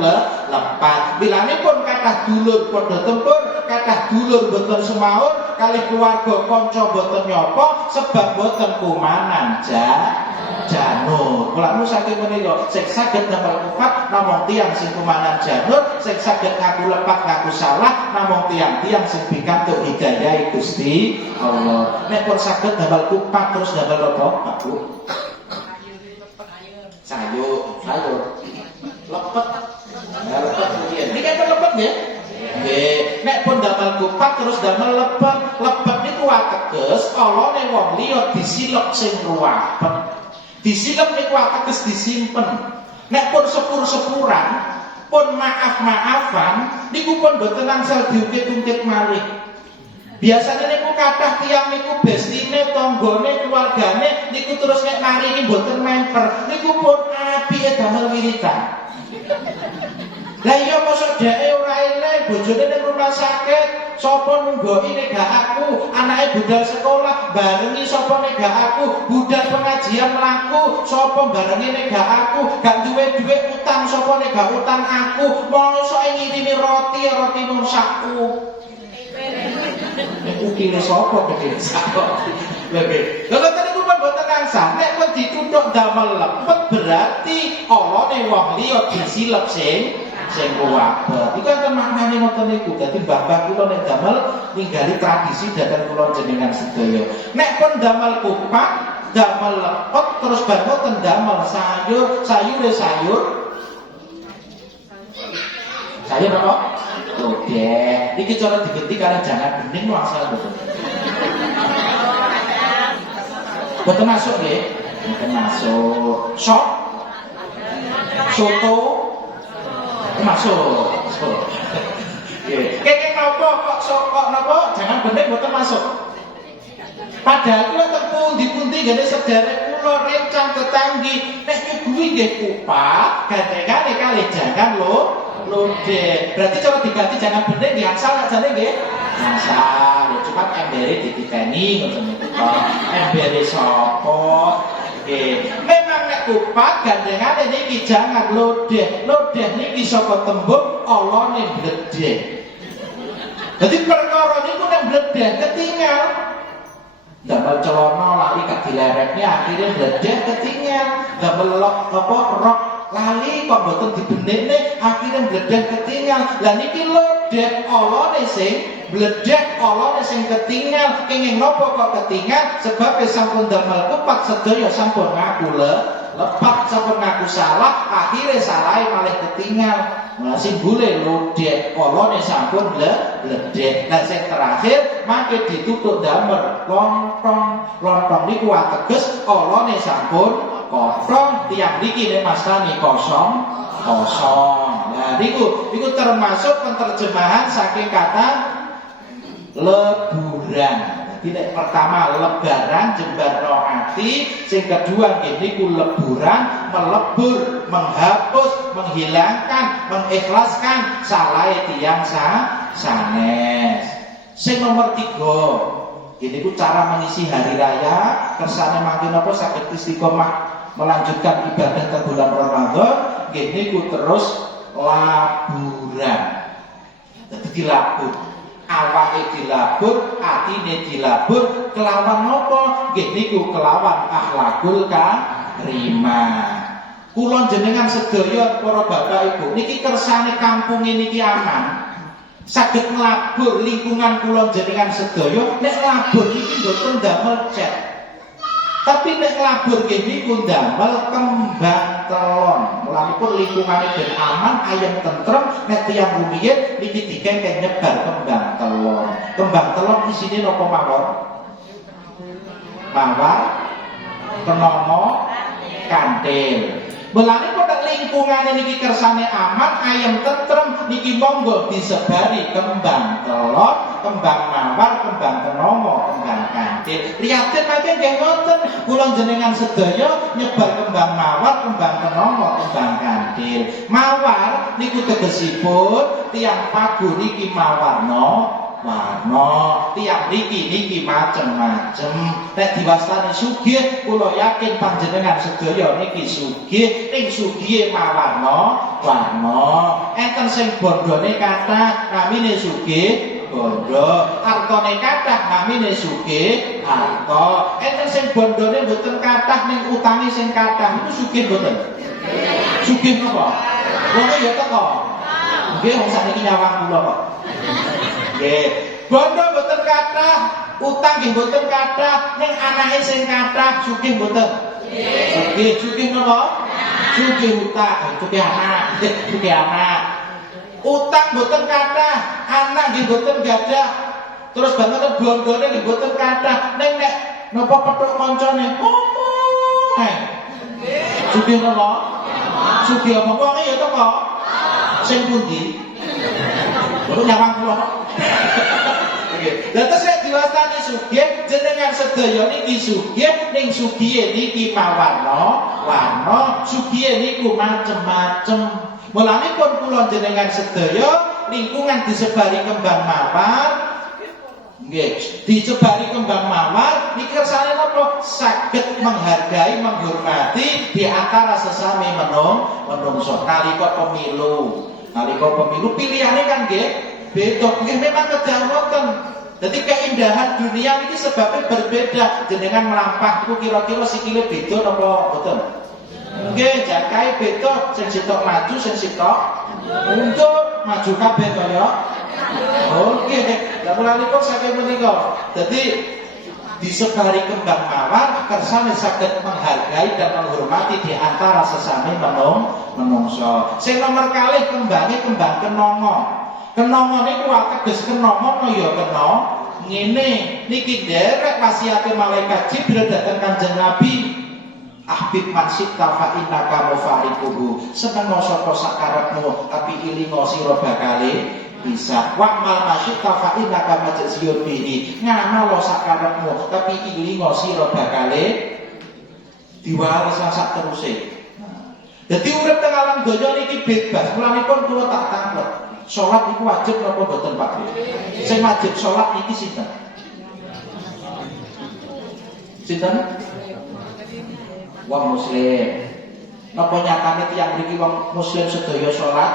lepat. Bilanipun kathah dulur padha tempur, kathah dulur boten semaur, kalih keluarga kanca boten nyapa sebab boten kumanan janur. Kula nu saking menika sing saged damel kupat namung tiyang sing kumanan janur, sing saged ngaku lepat ngaku salah namung tiyang-tiyang sing pikantuk hidayah Gusti Allah. Nek pun saged damel kupat terus damel apa, Pak Bu? Sayur. Lepet. Lepet kemudian. Niki kan lepet nggih? Nggih. Nek pun damel kupat terus damel lepet. Lepet niku ateges kalane wong liya disilep sing ruwapet. Disilep niku ateges disimpen. Nek pun sepur-sepuran, pun maaf-maafan niku pun boten angsal diungkit-ungkit malih. Biasanya niku kathah tiyang niku bestine, tanggane, keluargane niku terus nek maringi boten memper. Niku pun apike damel wiritan. Lah iya mosok dheke ora eling, bojone ning rumah sakit, sapa nunggoki nek gak aku, anake budal sekolah, barengi sapa nek gak aku, budal pengajian mlaku, sapa barengi nek gak aku, gak duwe dhuwit utang sapa nek gak utang aku, mosok ngirimi roti mung saku. Ukine sapa gede sapa. Lha boten niku pun boten angsal, nek pun dituthuk damel lepet berarti alane wong liya disilep sing kuwabet. Iku kan maknane ngoten niku. Dadi mbah-mbah kula nek damel ninggali tradisi dhateng kula jenengan sedaya. Nek pun damel kupat, damel lepet terus bar boten damel sayur. Sayur apa? Lodeh. Iki cara digenti karena jangan bening asal betul. Boten masuk nggih. Boten masuk. Sop. Soto. Masuk. Nggih. Kenging napa kok napa jangan bening boten masuk. Padahal kula teng pundi-pundi ngene sedherek kula rencang tetanggi nek nyuguhi nggih kupat gandengane kalih jangan lodeh. Berarti cara diganti jangan bening nggih asal ajane nggih. Asal ya cuma embere dititeni ngoten niku. Embere sapa? Nggih. Memang nek kupat gandengane niki jangan lodeh. Lodeh niki saka tembung alane bledeh. Dadi perkara niku nek bledeh ketinggal. Damel celana lali gak dilerekne akhirnya bledeh ketinggal. Damel rok lali kok mboten dibenekne akhirnya bledeh ketinggal. Lah niki lodeh alane sing bledeh alane sing ketinggal. Kenging napa kok ketinggal? Sebab sampun damel kupat sedaya sampun ngaku lepat, sampun ngaku salah, akhirnya salahe malah ketinggal. Nah, simbole lodeh alane sampun bledeh. Nah sing terakhir mangke dituthuk damel lontong. Lontong niku ateges alane sampun kosong, tiang niki nek mastani kosong. Nah niku termasuk penerjemahan saking kata leburan. Jadi pertama lebaran jembarno ati, sing kedua nggih niku leburan, melebur, menghapus, menghilangkan, mengikhlaskan salahe tiyang sanes. Sing nomor 3 ini ku cara mengisi hari raya kersane mangke napa saged istiqomah melanjutkan ibadah ke bulan Ramadan. Gini ku terus laburan. Jadi dilabur. awake dilabur, atine dilabur kelawan napa? Nggih niku kelawan akhlakul karimah. Kula jenengan sedaya para bapak ibu niki kersane kampung niki aman. Saged nglabur lingkungan kula jenengan sedaya nek labur niki mboten damel cet. Tapi nek nglabur nggih niku damel kembang telon. Mulanipun lingkungane ben aman, ayem tentrem, nek tiyang rumiyin niki dikengken nyebar kembang telon. Kembang telon isine napa mawon? Mawar, kenanga, kanthil. Mulanipun nek lingkungane niki kersane aman, ayem tentrem, niki monggo disebari kembang telon, kembang mawar, kembang kenanga, kembang kanthil. Prihatin mangke nggih ngoten, kula jenengan sedaya nyebar kembang mawar, kembang kenanga, kembang kanthil. Mawar niku tegesipun tiyang pagu niki mawarna warna, tiap niki macem-macem. Nek diwastani sugih, kula yakin panjenengan sedaya niki sugih, ning sugihe mawarna warna. Enten sing bondone kathah, namine sugih bondo, artane kathah, namine sugih arta. Enten sing bondone mboten kathah, ning utange sing kathah, niku sugih mboten? Sugih napa? Wong ya teko. Nggih, wong sakniki nyawang kula kok. Nggih, bondo mboten kathah, utang nggih mboten kathah, ning anake sing kathah sugih mboten? Nggih. Sugih napa? Sugih utang, sugih anak, sugih anak. Utang mboten kathah, anak nggih mboten gadah. Terus banget bondone nggih mboten kathah, ning nek napa petuk kancane ngomong ae. Sugih napa? Sugih apa kok ya teko? Sing pundi? Baru nyawang kula. Nggih. Lah terus nek diwastani sugih, jenengan sedaya niki sugih, ning sugihe niki mawarna, warna, sugihe niku macem-macem. Mulanipun kula jenengan sedaya lingkungan disebari kembang mawar. Nggih, disebari kembang mawar niki kersane napa? Saged menghargai, menghormati di antara sesame menungso nalika pemilu. Nalika pemilu pilihane kan nggih beda, nggih memang kedah ngoten. Dadi keindahan dunia ini sebabnya berbeda. Jenengan melampah itu kira-kira sikile beda napa mboten? Nggih, jakae beda, sing sitok maju, sing sitok mundur, maju kabeh kaya. Oke, lah mulanipun saking menika. Dadi disebari kembang mawar kersane saged menghargai dan menghormati di antara sesame menungso. Sing nomor kalih kembange kembang kenanga. Kenanga niku ateges kenanga no ya kena ngene niki nderek wasiate malaikat Jibril dhateng Kanjeng Nabi. Ahbib mansik tafa innaka mufariquhu. Seneng sapa sakarepmu tapi ilingo sira bakale bisa. Wa mal masyik tafa innaka majziyun bihi. Ngana lo sakarepmu tapi ilingo sira bakale diwaris sak teruse. Dadi urip teng alam donya niki bebas. Mulanipun kula tak tanglet. Salat iku wajib napa mboten Pak? Sing wajib salat niki sinten? Sinten? Wong muslim. Napa nyatane tiyang mriki wong muslim sedaya salat?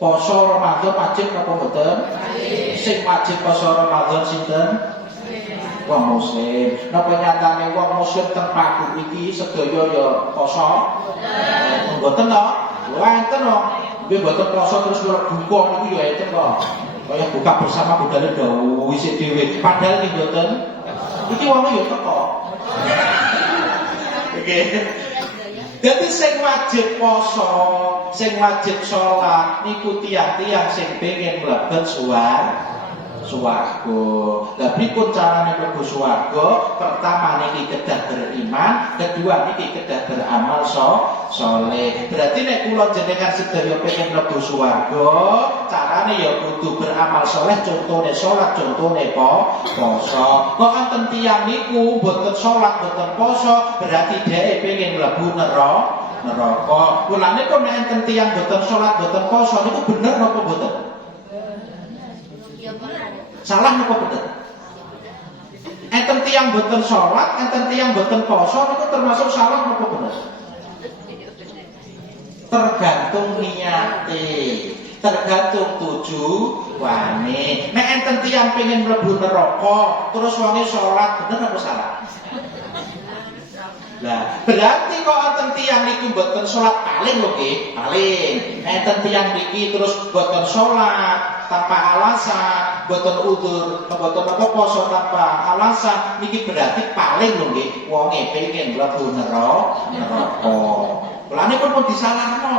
Poso Ramadan wajib napa mboten? Sing wajib poso Ramadan sinten? Wong muslim. Napa nyatane wong muslim teng pagu iki sedaya ya poso? Mboten to? Lha enten to. Nggih mboten poso terus buka niku ya enten to. Kaya buka bersama budale dawuh isih dhewe. Padahal iki mboten. Iki wong ya teko. Oke. Dadi sing wajib poso, sing wajib salat niku tiyang-tiyang sing pengin mlebet swarga. Lah pripun carane mlebu swarga? Pertama niki kedah beriman, kedua niki kedah beramal saleh. Berarti nek kula jenengan sedaya pengin mlebu swarga, carane ya kudu beramal saleh, contone salat, contone poso. Kok enten tiyang niku boten salat, boten poso, berarti dhek pengin mlebu neraka. Kulane kok nek enten tiyang boten salat, boten poso niku bener napa boten? Salah napa bener? Enten tiyang boten salat, enten tiyang boten poso niku termasuk salah napa bener? Tergantung niate. tergantung tujuane. Nek enten tiyang pengen mlebu neraka terus wonge salat, bener apa salah? Lah, berarti kok enten tiyang niku mboten salat paling lho nggih, paling. Enten tiyang niki terus mboten salat tanpa alasan, mboten udzur, mboten apa poso tanpa alasan, niki berarti paling lho nggih, wonge pengen mlebu neraka. Mulane pun disalahno.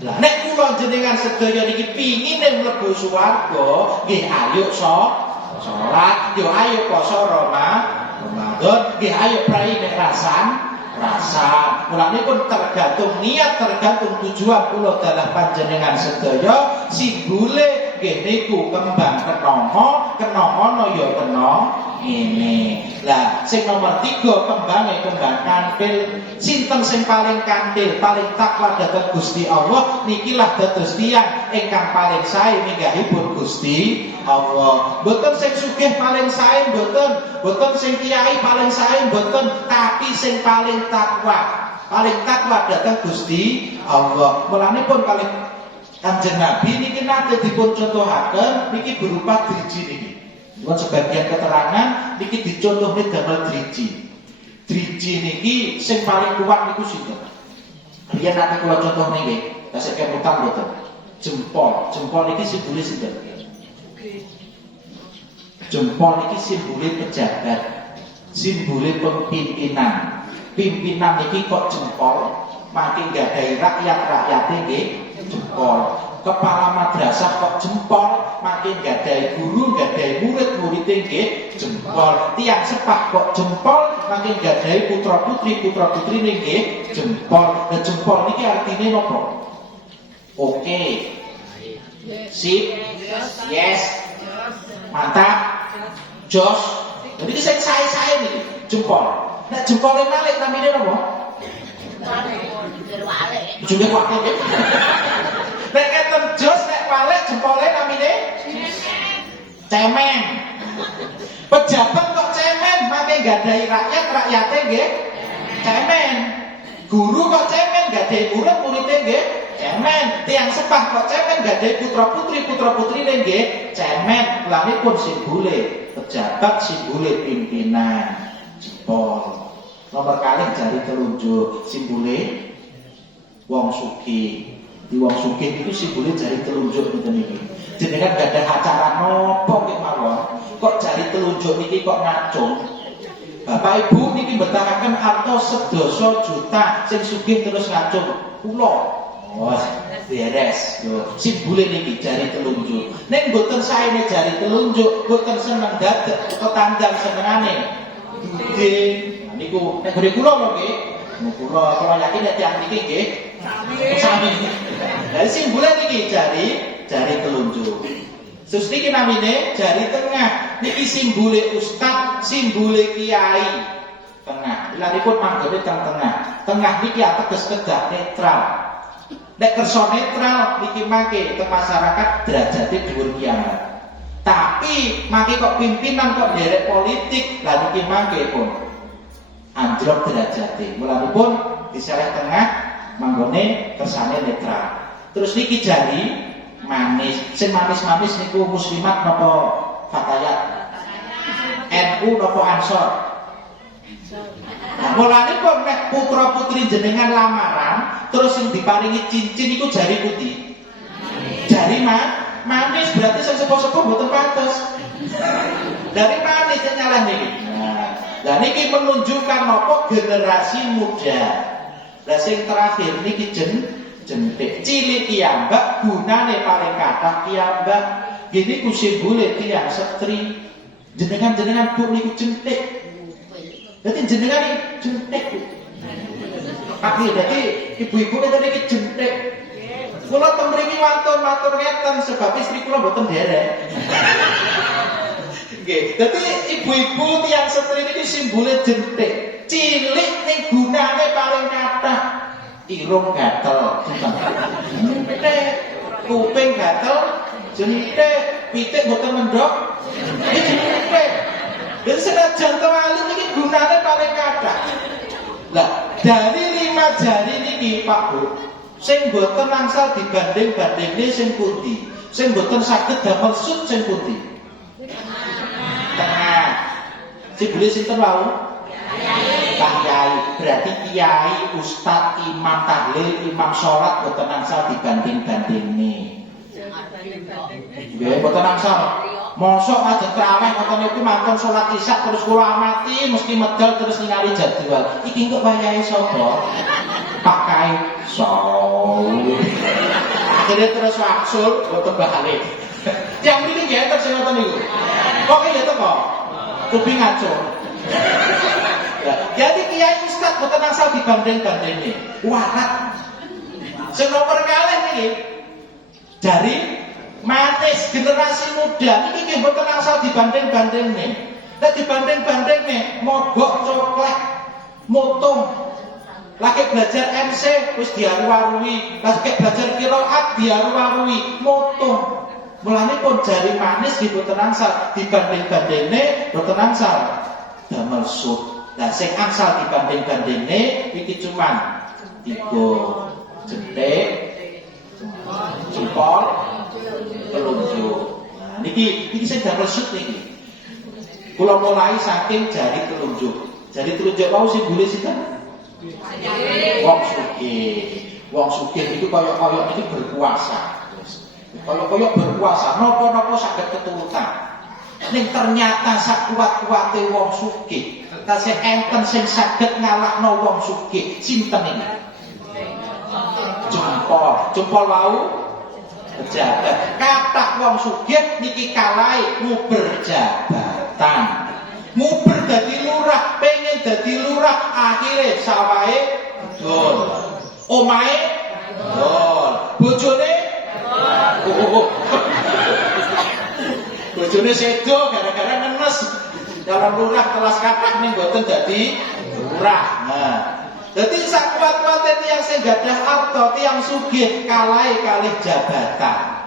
Lah nek kula jenengan sedaya niki pingine mlebu swarga, nggih ayo salat, yo ayo poso Ramadan, nggih ayo prai nek rasa. Mulane pun tergantung niat, tergantung tujuan kula dalah panjenengan sedaya. Simbole nggih niku kembang kenongo ya kena ngene. Lah sing nomor 3 kembang kantil. Sinten sing paling kantil, paling takwa dhateng Gusti Allah, nikilah dados tiyang ingkang paling sae minggahipun Gusti Allah. Mboten sing sugih paling sae, mboten sing kiai paling sae, mboten, tapi sing paling takwa dhateng Gusti Allah. Mulane pun kalih Kanjeng Nabi niki nate dipun contohaken niki berupa driji niki. Bukan sebagian keterangan niki dicontohne damel driji. Driji niki sing paling kuat niku sinten? Riyen nate kula contohne nggih, tasik kemutan mboten. Jempol niki simbole sinten? Jempol niki simbole pejabat, simbole pimpinan. Pimpinan niki kok jempol, makin gadahi rakyate nggih jempol. Kepala madrasah kok jempol, makin gadahi guru, gadahi murid-murid nggih jempol. Tiang sepah kok jempol, makin gadahi putra-putri nggih jempol. Nah jempol niki artine napa? Oke. Sip. Yes. Mantap. Jos. Jadi sing sae-sae niki jempol. Nek jempole malih namine napa? Jempol walik. Nek enten jos nek walik jempole namine cemen. Pejabat kok cemen, mangke gadahi rakyate nggih cemen. Guru kok cemen, gadahi murid-muride nggih cemen. Tiang sepah kok cemen, gadahi putra-putri nggih cemen. Lanipun simbole pejabat, simbole pimpinan. Jempol. Nomor kalih jari telunjuk, simbole wong sugih. Di wong sugih itu simbole jari telunjuk ngeten iki. Jenengan gadah acara nopo nggih mawon, kok jari telunjuk niki kok ngacung. Bapak Ibu niki mbetahaken arta 10 juta sing sugih terus ngacung. Kula beres yo simbole niki jari telunjuk. Nek mboten saene jari telunjuk, mboten seneng dadak tetanggal senengane. Niku nek gede kula lho nggih. Kula yakin nek tiyang niki nggih sami. Lah simbole niki jari telunjuk. Sus niki namine jari tengah. Niki simbole ustaz, simbole kiai. Tengah. Ilanipun manggone tengah. Tengah niki ateges kedah netral. Nek kersa netral niki mangke teng masyarakat derajate dhuwur kiamat. Tapi mangke kok pimpinan kok derek politik, lah niki mangke pun anjlok derajate. Mulanipun diseleh tengah manggone kersane netral. Terus niki jari manis. Sing manis-manis niku muslimat napa fatayat? NU napa Ansor? Nah, mulanipun nek putra-putri jenengan lamaran, terus sing diparingi cincin niku jari putih. Jari manis berarti sing sepuh-sepuh mboten pantes. Dari manis nyalah niki. Nah niki menunjukkan nopo generasi muda. Lah sing terakhir niki jentik cilik piyambak gunane paling kathah piyambak. Gini ku simbole tiyang setri. Jenengan Bu niku jentik. Dadi jenengan iki jentik. Tapi dadi ibu-ibu niki jentik. Kula teng mriki wantun matur ngeten sebab istri kula mboten derek. Nggih, dadi ibu-ibu tiyang setri niki simbole jentik. Cilik ning gunane paling kathah. Irung gatel, jentik. Kuping gatel, jentik. Pitik mboten mendhok, jentik. Dan senajan to alit niki gunane paling kathah. Lah, dari 5 jari niki Pak Bu, Sing boten angsal dibanding-bandingne sing pundi? Sing boten saged damel sut sing pundi? Tengah. Sibule sinten wau? Pak Kiai. Berarti kiai, ustaz, imam tahlil, imam sholat boten angsal dibanding-bandingne. Nggih, boten angsal. Mosok ajeng traweh ngoten niku mantun salat isya terus kula amati mesti medal terus ningali jadwal. Iki kok wayahe sapa? Pak Kiai sawu. Akhire terus waksul boten balik. Yang mriki nggih enten sing ngoten niku. Kok ya teko? Kuping ngacur. Jadi kiai ustaz boten asal dibanding-bandingi. Warat. Sing nomor kalih niki dari manis generasi muda niki nggih boten asal dibanding-bandingi. Nek dibanding-bandingi mogok coklek mutung. Lagi belajar MC wis diaru-arui, lagi belajar qiraat diaru-arui, mutung. Mulane pun jari manis nggih boten asal dibanding-bandingi, boten asal damel sut. Nah, sing angsal dibanding-bandingne iki cuman tiga jentik, jempol, telunjuk. Nah, niki sing damel sut niki. Kula mulai saking jari telunjuk. Jari telunjuk mau sing boleh sinten? Wong sugih. Wong sugih itu kaya-kaya iki berkuasa. Kaya-kaya berkuasa, napa-napa saged keturutan. Ning ternyata sak kuat-kuate wong sugih tasih enten sing saged ngalahno wong sugih. Sinten iki? Jempol wau pejabat. Kathah wong sugih niki kalahe nguber jabatan. Nguber dadi lurah, pengen dadi lurah, akhire sawahe dol. Omahe dol. Bojone bojone sedo gara-gara nenes. Dalam lurah kelas kathah ning mboten dadi lurah. Nah, dadi sak kuat-kuate tiyang sing gadah arta, tiyang sugih kalahe kalih jabatan.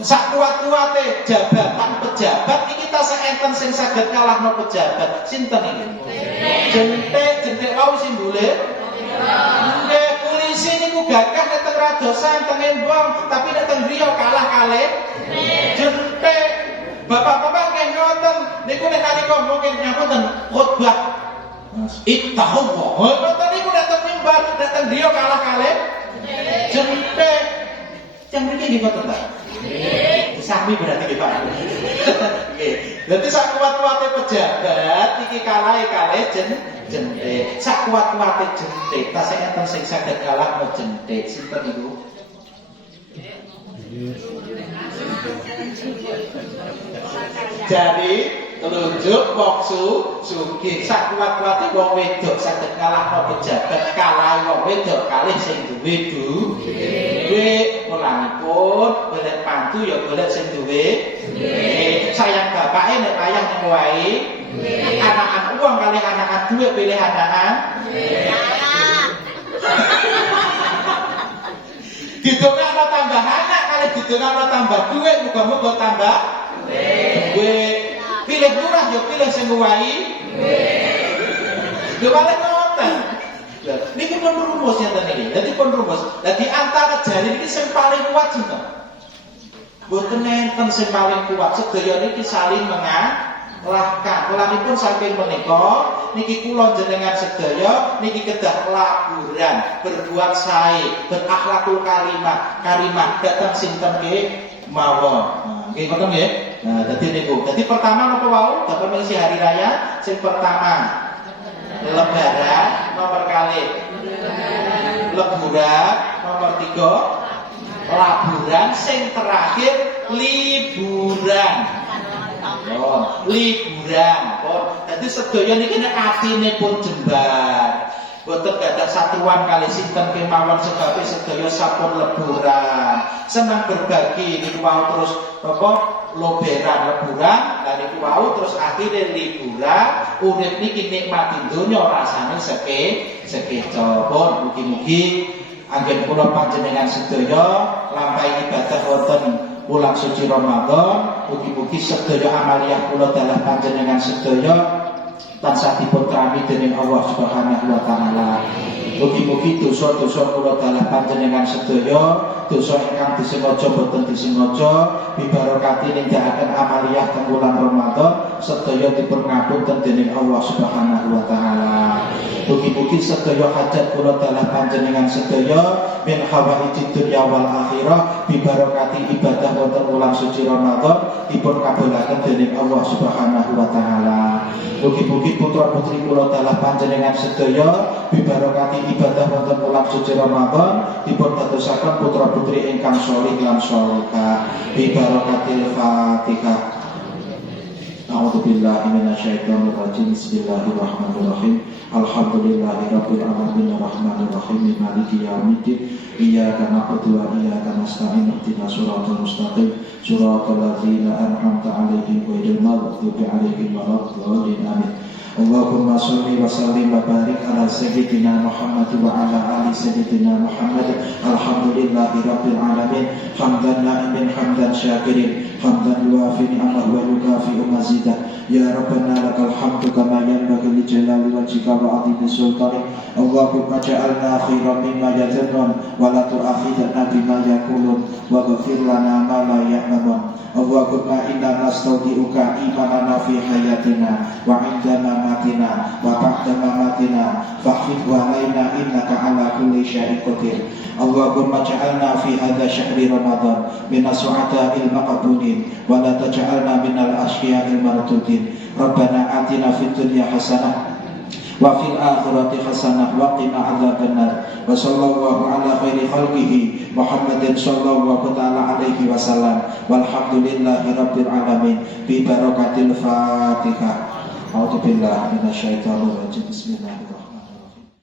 Sak kuat-kuate jabatan pejabat iki tasih enten sing saged kalahno pejabat. Sinten iki? Jentik wau simbole. Nggih, polisi niku gagah nek teng radosan teng embong, tapi nek teng griya kalah kalih jentik. Bapak-bapak nggih ngoten niku nek nalika mungkin nyampun khotbah ittaqullah. Ngoten niku nek teng mimbar nek teng griya kalah kalih jentik. Yang mriki nggih ngoten ta? Nggih. Sami berarti nggih Pak. Nggih. Dadi sak kuat-kuate pejabat iki kalahe kalih jentik. Sak kuat-kuate jentik tasih enten sing saged kalahno jentik. Sinten niku? Jadi telunjuk wong sugih sak kuat-kuate wong wedok saged kalahno pejabat, kalah wong wedok kalih sing duwe duwe. Mulanipun golek pantu ya golek sing duwe duwe. Sayang bapake nek wayah ning wae. Anak-anak uang kalih anak-anak duwe pilih anak-anak. Didongakno tambah anak kali didongakno tambah duit muga-muga tambah duit. Pilih murah ya pilih sing ngowahi duit. Yo malah ngoten. Niki pun rumus enten niki. Dadi pun rumus. Dadi antara jari iki sing paling kuat sinten? Mboten enten sing paling kuat. Sedaya niki saling mengalahkan. Mulanipun saking menika niki kula jenengan sedaya niki kedah laburan, berbuat sae, berakhlakul karimah dhateng sinten nggih mawon. Nggih ngoten nggih. Nah, dadi niku. Dadi pertama napa wau? Dapat mengisi hari raya sing pertama Lebaran, nomor kali Leburan, nomor 3 laburan, sing terakhir liburan. Oh, liburan. Oh, jadi sedaya niki nek atine pun jembar. Boten gadah satuan kali sinten kemawon sebab sedaya sampun leburan. Senang berbagi niku wau terus apa loberan leburan, lan niku wau terus akhire liburan. Urip niki nikmati donya rasane sekeca. Pun mugi-mugi anggen kula panjenengan sedaya lampahi ibadah wonten bulan suci Ramadan, mugi-mugi sedaya amaliyah kula dalah panjenengan sedaya tansah dipun trami dening Allah Subhanahu wa taala. Mugi-mugi dosa-dosa kula dalah panjenengan sedaya, dosa ingkang disengaja boten disengaja, bibarokati nindakaken amaliyah teng wulan Ramadan, sedaya dipun ngapunten dening Allah Subhanahu wa taala. Mugi-mugi sedaya hajat kula dalah panjenengan sedaya min hawaijid dunya wal akhirah, bibarokati ibadah wonten wulan suci Ramadan dipun kabulaken dening Allah Subhanahu wa taala. Mugi-mugi putra-putri kula dalah panjenengan sedaya bibarokati ibadah wonten wulan suci Ramadan dipun dadosaken putra-putri ingkang sholih lan sholihah. Bibarokatil Fatihah. A'udzubillahi minasyaitonir rajim. Bismillahirrahmanirrahim. Alhamdulillahirabbil alamin arrahmanir rahim maliki yaumiddin. Iyyaka na'budu wa iyyaka nasta'in ihdinas siratal mustaqim siratal ladzina an'amta 'alaihim ghairil maghdubi 'alaihim waladdallin. Amin. Allahumma sholli wa sallim wa barik ala sayyidina Muhammad wa ala ali sayyidina Muhammad. Alhamdulillahirabbil alamin hamdan na'imin hamdan syakirin hamdan yuafi ni'amahu wa yukafi'u mazidah. Ya Rabbana lakal hamdu kama yanbaghi li jalali wajhika wa 'azimi sultanik. Allahumma ja'alna khairan mimma yadhunnun wa la tu'akhidhna bima yaqulun wa ghfir lana ma la ya'lamun. Allahumma inna nastaudi'uka imanana fi hayatina wa 'inda mamatina wa ba'da mamatina fahfidhu 'alaina innaka 'ala kulli syai'in qadir. Allahumma ja'alna fi hadha syahri Ramadan minas su'ada'il maqbulin wa la taj'alna minal ashya'il mardudin. Rabbana atina fid dunya hasanah wa fil akhirati hasanah wa qina adzabannar. Wa sallallahu ala khairi khalqihi Muhammadin sallallahu ta'ala alaihi wasallam. Walhamdulillahi rabbil alamin. Bi barakatil Fatihah. A'udzubillahi minasyaitonir rajim. Bismillahirrahmanirrahim.